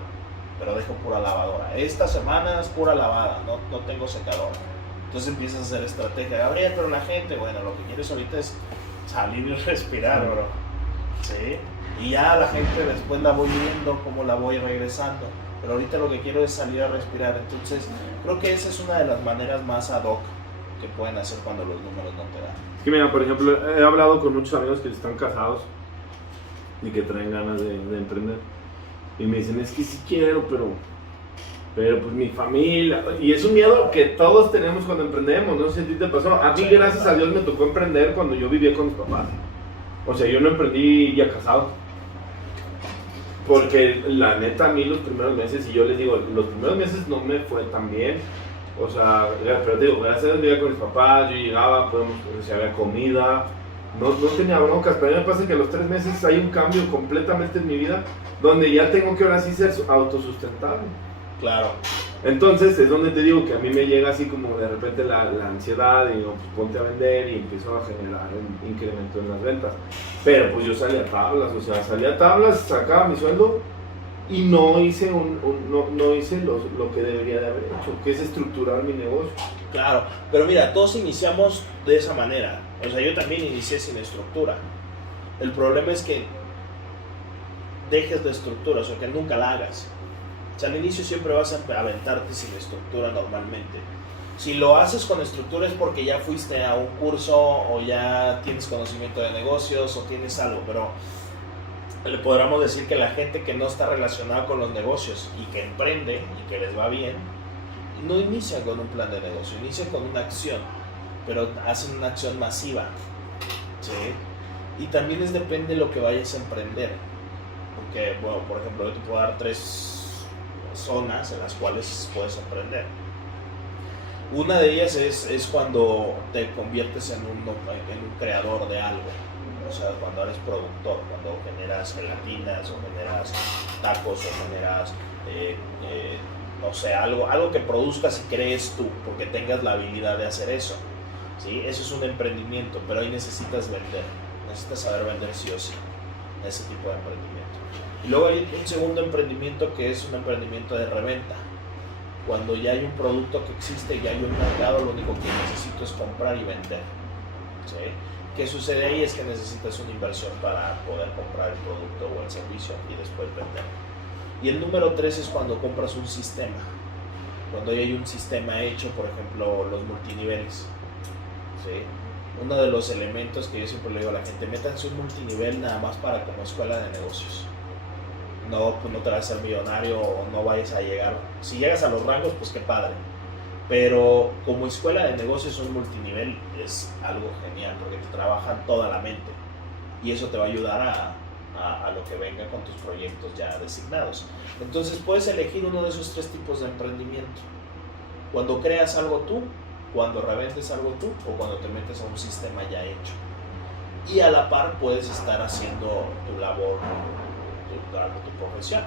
pero dejo pura lavadora. Esta semana es pura lavada, no tengo secadora. Entonces empiezas a hacer estrategia. Gabriel, pero la gente, bueno, lo que quieres ahorita es salir y respirar, bro. ¿Sí? Y ya la gente después la voy viendo cómo la voy regresando, pero ahorita lo que quiero es salir a respirar. Entonces creo que esa es una de las maneras más ad hoc que pueden hacer cuando los números no te dan. Es que mira, por ejemplo, he hablado con muchos amigos que están casados y que traen ganas de emprender y me dicen, es que sí quiero, pero pues mi familia, y es un miedo que todos tenemos cuando emprendemos. No sé si a ti te pasó. A mí, gracias a Dios, me tocó emprender cuando yo vivía con mis papás. O sea, yo no emprendí ya casado. Porque la neta, a mí los primeros meses, y yo les digo, los primeros meses no me fue tan bien. O sea, pero digo, gracias a Dios vivía con mis papás, yo llegaba, si había comida, no tenía broncas. Pero a mí me pasa que a los 3 meses hay un cambio completamente en mi vida, donde ya tengo que ahora sí ser autosustentable. Claro. Entonces es donde te digo que a mí me llega así como de repente la ansiedad y digo, pues ponte a vender y empiezo a generar un incremento en las ventas. Pero pues yo salía a tablas, sacaba mi sueldo y no hice, no hice lo que debería de haber hecho, que es estructurar mi negocio. Claro, pero mira, todos iniciamos de esa manera. O sea, yo también inicié sin estructura. El problema es que dejes de estructura, o sea, que nunca la hagas. O sea, al inicio siempre vas a aventarte sin estructura normalmente. Si lo haces con estructura es porque ya fuiste a un curso o ya tienes conocimiento de negocios o tienes algo, pero le podríamos decir que la gente que no está relacionada con los negocios y que emprende y que les va bien, no inicia con un plan de negocio, inicia con una acción, pero hacen una acción masiva. ¿Sí? Y también depende de lo que vayas a emprender. Porque, bueno, por ejemplo, yo te puedo dar 3 zonas en las cuales puedes emprender. Una de ellas es cuando te conviertes en un creador de algo. O sea, cuando eres productor, cuando generas gelatinas o generas tacos o generas, no sé, algo que produzcas y crees tú, porque tengas la habilidad de hacer eso. ¿Sí? Eso es un emprendimiento, pero ahí necesitas vender, necesitas saber vender sí o sí, ese tipo de emprendimiento. Y luego hay un segundo emprendimiento que es un emprendimiento de reventa. Cuando ya hay un producto que existe, ya hay un mercado, lo único que necesito es comprar y vender. ¿Sí? ¿Qué sucede ahí? Es que necesitas una inversión para poder comprar el producto o el servicio y después vender. Y el número 3 es cuando compras un sistema. Cuando ya hay un sistema hecho, por ejemplo, los multiniveles. ¿Sí? Uno de los elementos que yo siempre le digo a la gente, métanse un multinivel nada más para como escuela de negocios. No, pues no te vas a ser millonario o no vayas a llegar. Si llegas a los rangos, pues qué padre. Pero como escuela de negocios, un multinivel es algo genial porque te trabajan toda la mente. Y eso te va a ayudar a lo que venga con tus proyectos ya designados. Entonces puedes elegir uno de esos 3 tipos de emprendimiento. Cuando creas algo tú, cuando revendes algo tú o cuando te metes a un sistema ya hecho. Y a la par puedes estar haciendo tu labor, tu profesión,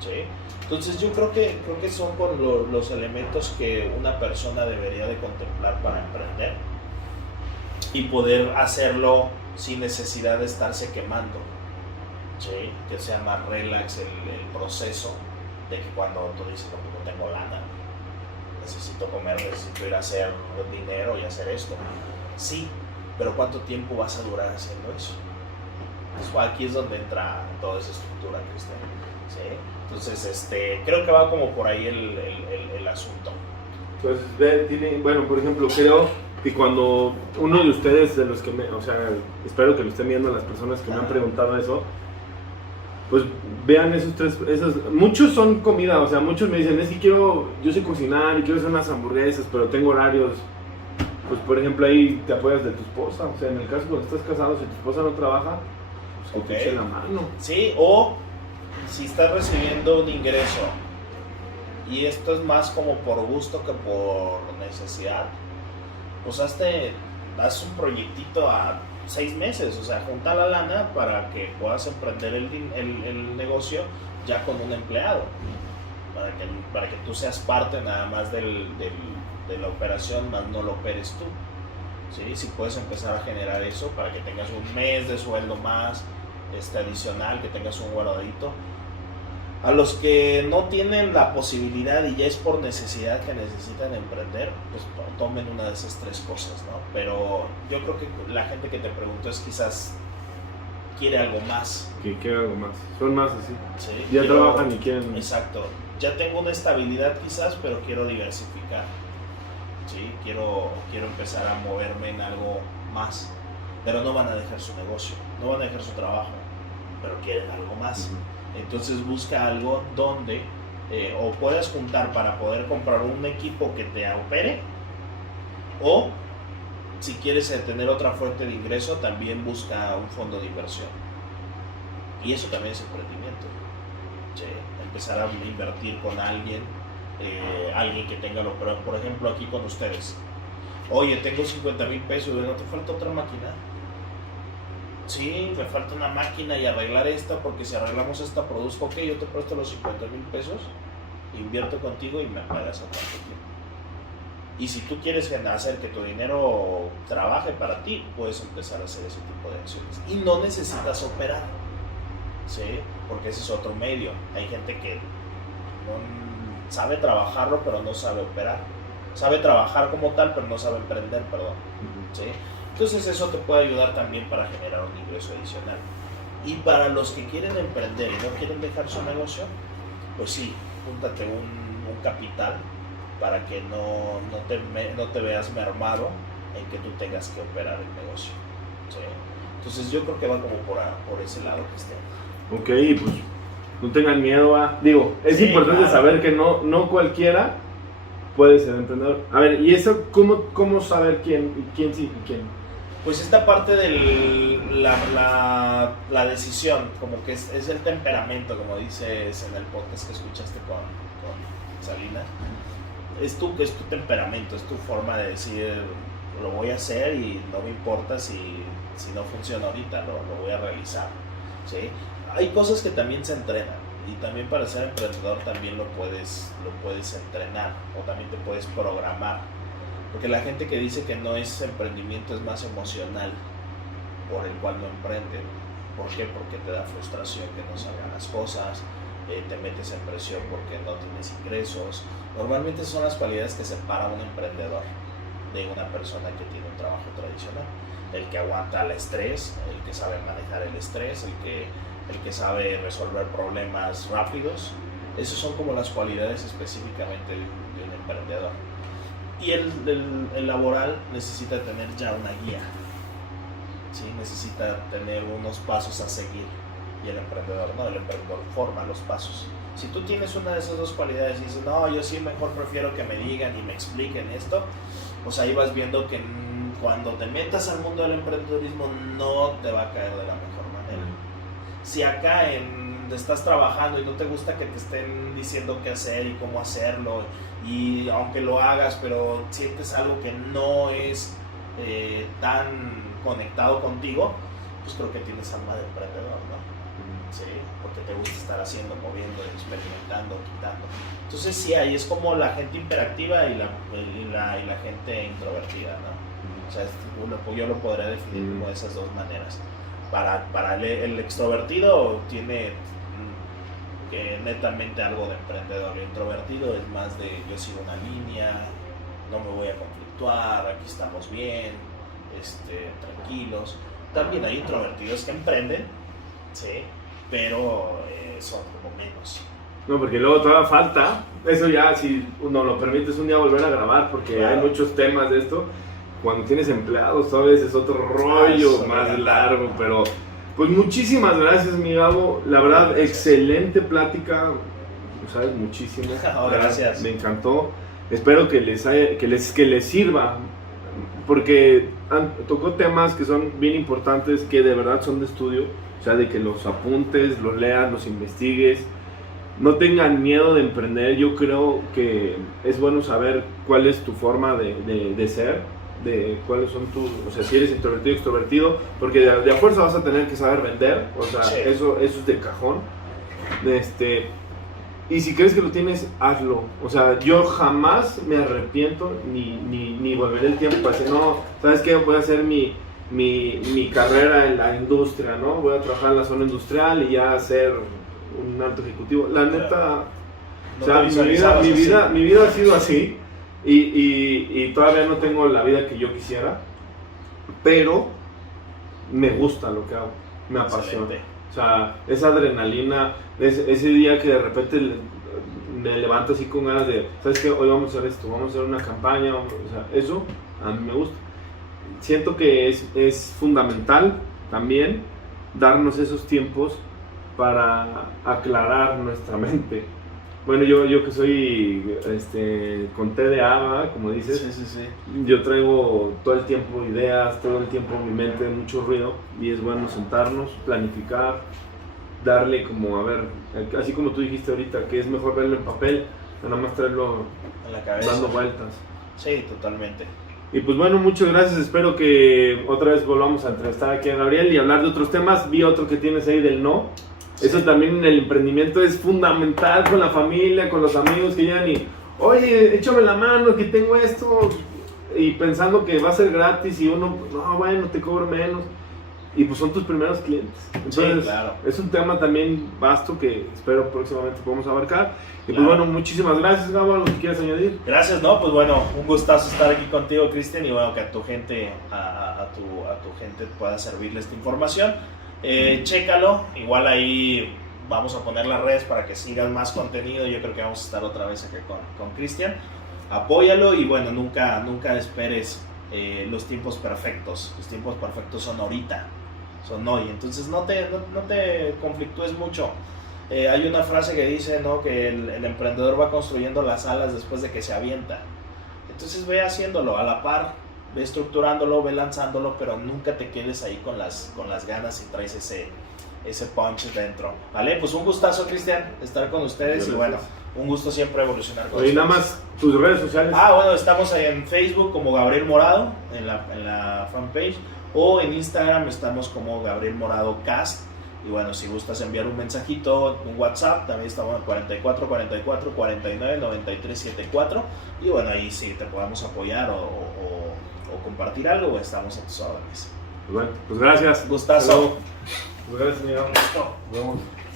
¿sí? Entonces yo creo que son con los elementos que una persona debería de contemplar para emprender y poder hacerlo sin necesidad de estarse quemando, ¿sí? Que sea más relax el proceso de que cuando tú dices, no tengo lana, necesito comer, necesito ir a hacer dinero y hacer esto. Sí, pero ¿cuánto tiempo vas a durar haciendo eso? Pues aquí es donde entra toda esa estructura, Cristian, ¿sí? Entonces, creo que va como por ahí el asunto. Pues, bueno, por ejemplo, creo que cuando uno de ustedes, de los que espero que lo estén viendo las personas que me han preguntado eso, pues vean muchos son comida, o sea, muchos me dicen, es que yo sé cocinar y quiero hacer unas hamburguesas, pero tengo horarios. Pues, por ejemplo, ahí te apoyas de tu esposa, o sea, en el caso cuando estás casado, si tu esposa no trabaja, pues que te eche la mano. Sí, o si estás recibiendo un ingreso y esto es más como por gusto que por necesidad, pues haz un proyectito a 6 meses, o sea, junta la lana para que puedas emprender el negocio ya con un empleado, para que tú seas parte nada más de la operación, más no lo operes tú, ¿sí? Si puedes empezar a generar eso para que tengas un mes de sueldo más adicional, que tengas un guardadito. A los que no tienen la posibilidad y ya es por necesidad que necesitan emprender, pues tomen una de esas 3 cosas, ¿no? Pero yo creo que la gente que te preguntó es quizás quiere algo más. Que quiere algo más. Son más así. ¿Sí? Ya trabajan y quieren... Exacto. Ya tengo una estabilidad quizás, pero quiero diversificar. ¿Sí? Quiero empezar a moverme en algo más. Pero no van a dejar su negocio, no van a dejar su trabajo, pero quieren algo más. Entonces busca algo donde o puedas juntar para poder comprar un equipo que te opere, o si quieres tener otra fuente de ingreso, también busca un fondo de inversión. Y eso también es emprendimiento, ¿sí? Empezar a invertir con alguien que tenga lo, pero por ejemplo aquí con ustedes, oye, tengo 50,000 pesos, ¿no te falta otra máquina? Sí, me falta una máquina y arreglar esta, porque si arreglamos esta produzco, ok, yo te presto los 50,000 pesos, invierto contigo y me pagas a cuánto tiempo. Y si tú quieres hacer que tu dinero trabaje para ti, puedes empezar a hacer ese tipo de acciones. Y no necesitas operar, ¿sí? Porque ese es otro medio. Hay gente que no sabe trabajarlo, pero no sabe operar. Sabe trabajar como tal, pero no sabe emprender, perdón, ¿sí? Entonces eso te puede ayudar también para generar un ingreso adicional. Y para los que quieren emprender y no quieren dejar su negocio, pues sí, júntate un capital para que no te veas mermado en que tú tengas que operar el negocio, ¿sí? Entonces yo creo que va como por ese lado, Cristian. Ok, pues no tengan miedo es importante saber que no cualquiera puede ser emprendedor. A ver, ¿y eso cómo saber quién sí y quién? Pues esta parte de la decisión, como que es el temperamento, como dices en el podcast que escuchaste con Salina. Es tu temperamento, es tu forma de decir, lo voy a hacer y no me importa si no funciona ahorita, lo voy a realizar, ¿sí? Hay cosas que también se entrenan, y también para ser emprendedor también lo puedes entrenar, o también te puedes programar. Porque la gente que dice que no es emprendimiento es más emocional, por el cual no emprenden. ¿Por qué? Porque te da frustración que no salgan las cosas, te metes en presión porque no tienes ingresos. Normalmente son las cualidades que separan a un emprendedor de una persona que tiene un trabajo tradicional. El que aguanta el estrés, el que sabe manejar el estrés, el que sabe resolver problemas rápidos. Esas son como las cualidades específicamente de un emprendedor. Y el laboral necesita tener ya una guía, ¿sí? Necesita tener unos pasos a seguir. Y el emprendedor forma los pasos. Si tú tienes una de esas 2 cualidades y dices, no, yo sí mejor prefiero que me digan y me expliquen esto, pues ahí vas viendo que cuando te metas al mundo del emprendedurismo no te va a caer de la mejor manera. Si acá en donde estás trabajando y no te gusta que te estén diciendo qué hacer y cómo hacerlo, y aunque lo hagas, pero sientes algo que no es tan conectado contigo, pues creo que tienes alma de emprendedor, ¿no? Sí, porque te gusta estar haciendo, moviendo, experimentando, quitando. Entonces sí, ahí es como la gente hiperactiva y la gente introvertida, ¿no? O sea, yo lo podría definir como de esas dos maneras. Para el extrovertido tiene netamente algo de emprendedor. El introvertido es más de yo sigo una línea, no me voy a conflictuar, aquí estamos bien, tranquilos. También hay introvertidos que emprenden, sí, pero son como menos. No, porque luego todavía falta, eso ya, si nos lo permites un día volver a grabar, porque claro, hay muchos temas de esto. Cuando tienes empleados, sabes, es otro rollo más largo, pero pues muchísimas gracias, mi Gabo. La verdad, excelente plática, sabes, muchísimo. Gracias. Me encantó. Espero que les sirva, porque tocó temas que son bien importantes, que de verdad son de estudio, o sea, de que los apuntes, los leas, los investigues. No tengan miedo de emprender. Yo creo que es bueno saber cuál es tu forma de ser, de cuáles son tus, o sea, si eres introvertido, extrovertido, porque de a fuerza vas a tener que saber vender, o sea, sí, eso es de cajón. Y si crees que lo tienes, hazlo. O sea, yo jamás me arrepiento ni volveré el tiempo para decir, no, ¿sabes qué? Voy a hacer mi carrera en la industria, ¿no? Voy a trabajar en la zona industrial y ya ser un alto ejecutivo. La neta, no, o sea, mi vida ha sido así. Y todavía no tengo la vida que yo quisiera, pero me gusta lo que hago, me apasiona. O sea, esa adrenalina, ese día que de repente me levanto así con ganas de, ¿sabes qué? Hoy vamos a hacer esto, vamos a hacer una campaña, o sea, eso a mí me gusta. Siento que es fundamental también darnos esos tiempos para aclarar nuestra mente. Bueno, yo que soy con TDA, como dices, sí. Yo traigo todo el tiempo ideas, todo el tiempo mi mente, mucho ruido, y es bueno sentarnos, planificar, darle como, a ver, así como tú dijiste ahorita, que es mejor verlo en papel, nada más traerlo en la cabeza, dando vueltas. Sí, totalmente. Y pues bueno, muchas gracias, espero que otra vez volvamos a entrevistar aquí a Gabriel y hablar de otros temas. Vi otro que tienes ahí del no. Eso también en el emprendimiento es fundamental, con la familia, con los amigos que llegan y, oye, échame la mano, que tengo esto, y pensando que va a ser gratis y uno, no, bueno, te cobro menos, y pues son tus primeros clientes. Entonces, sí, claro, es un tema también vasto que espero próximamente podamos abarcar. Y pues bueno, muchísimas gracias, Gabo, ¿lo que quieras añadir? Gracias, no, pues bueno, un gustazo estar aquí contigo, Cristian, y bueno, que a tu gente, a tu gente pueda servirle esta información. Chécalo, igual ahí vamos a poner las redes para que sigan más contenido. Yo creo que vamos a estar otra vez aquí con Cristian. Apóyalo y bueno, nunca esperes los tiempos perfectos. Los tiempos perfectos son ahorita, son hoy. Entonces no te conflictúes mucho. Hay una frase que dice, ¿no?, que el emprendedor va construyendo las alas después de que se avienta. Entonces ve haciéndolo a la par, ve estructurándolo, ve lanzándolo, pero nunca te quedes ahí con las ganas y traes ese punch dentro. Vale, pues un gustazo, Cristian, estar con ustedes. Gracias. Y bueno, un gusto siempre evolucionar con ustedes. Y nada más tus redes sociales. Bueno, estamos en Facebook como Gabriel Morado, en la fanpage, o en Instagram estamos como Gabriel Morado Cast. Y bueno, si gustas enviar un mensajito, un WhatsApp, también estamos en 44 44 49 93 74. Y bueno, ahí sí te podamos apoyar o compartir algo, estamos a tus órdenes. Bueno, pues gracias. Gustazo. Pues gracias, amigo. Listo. Nos vemos.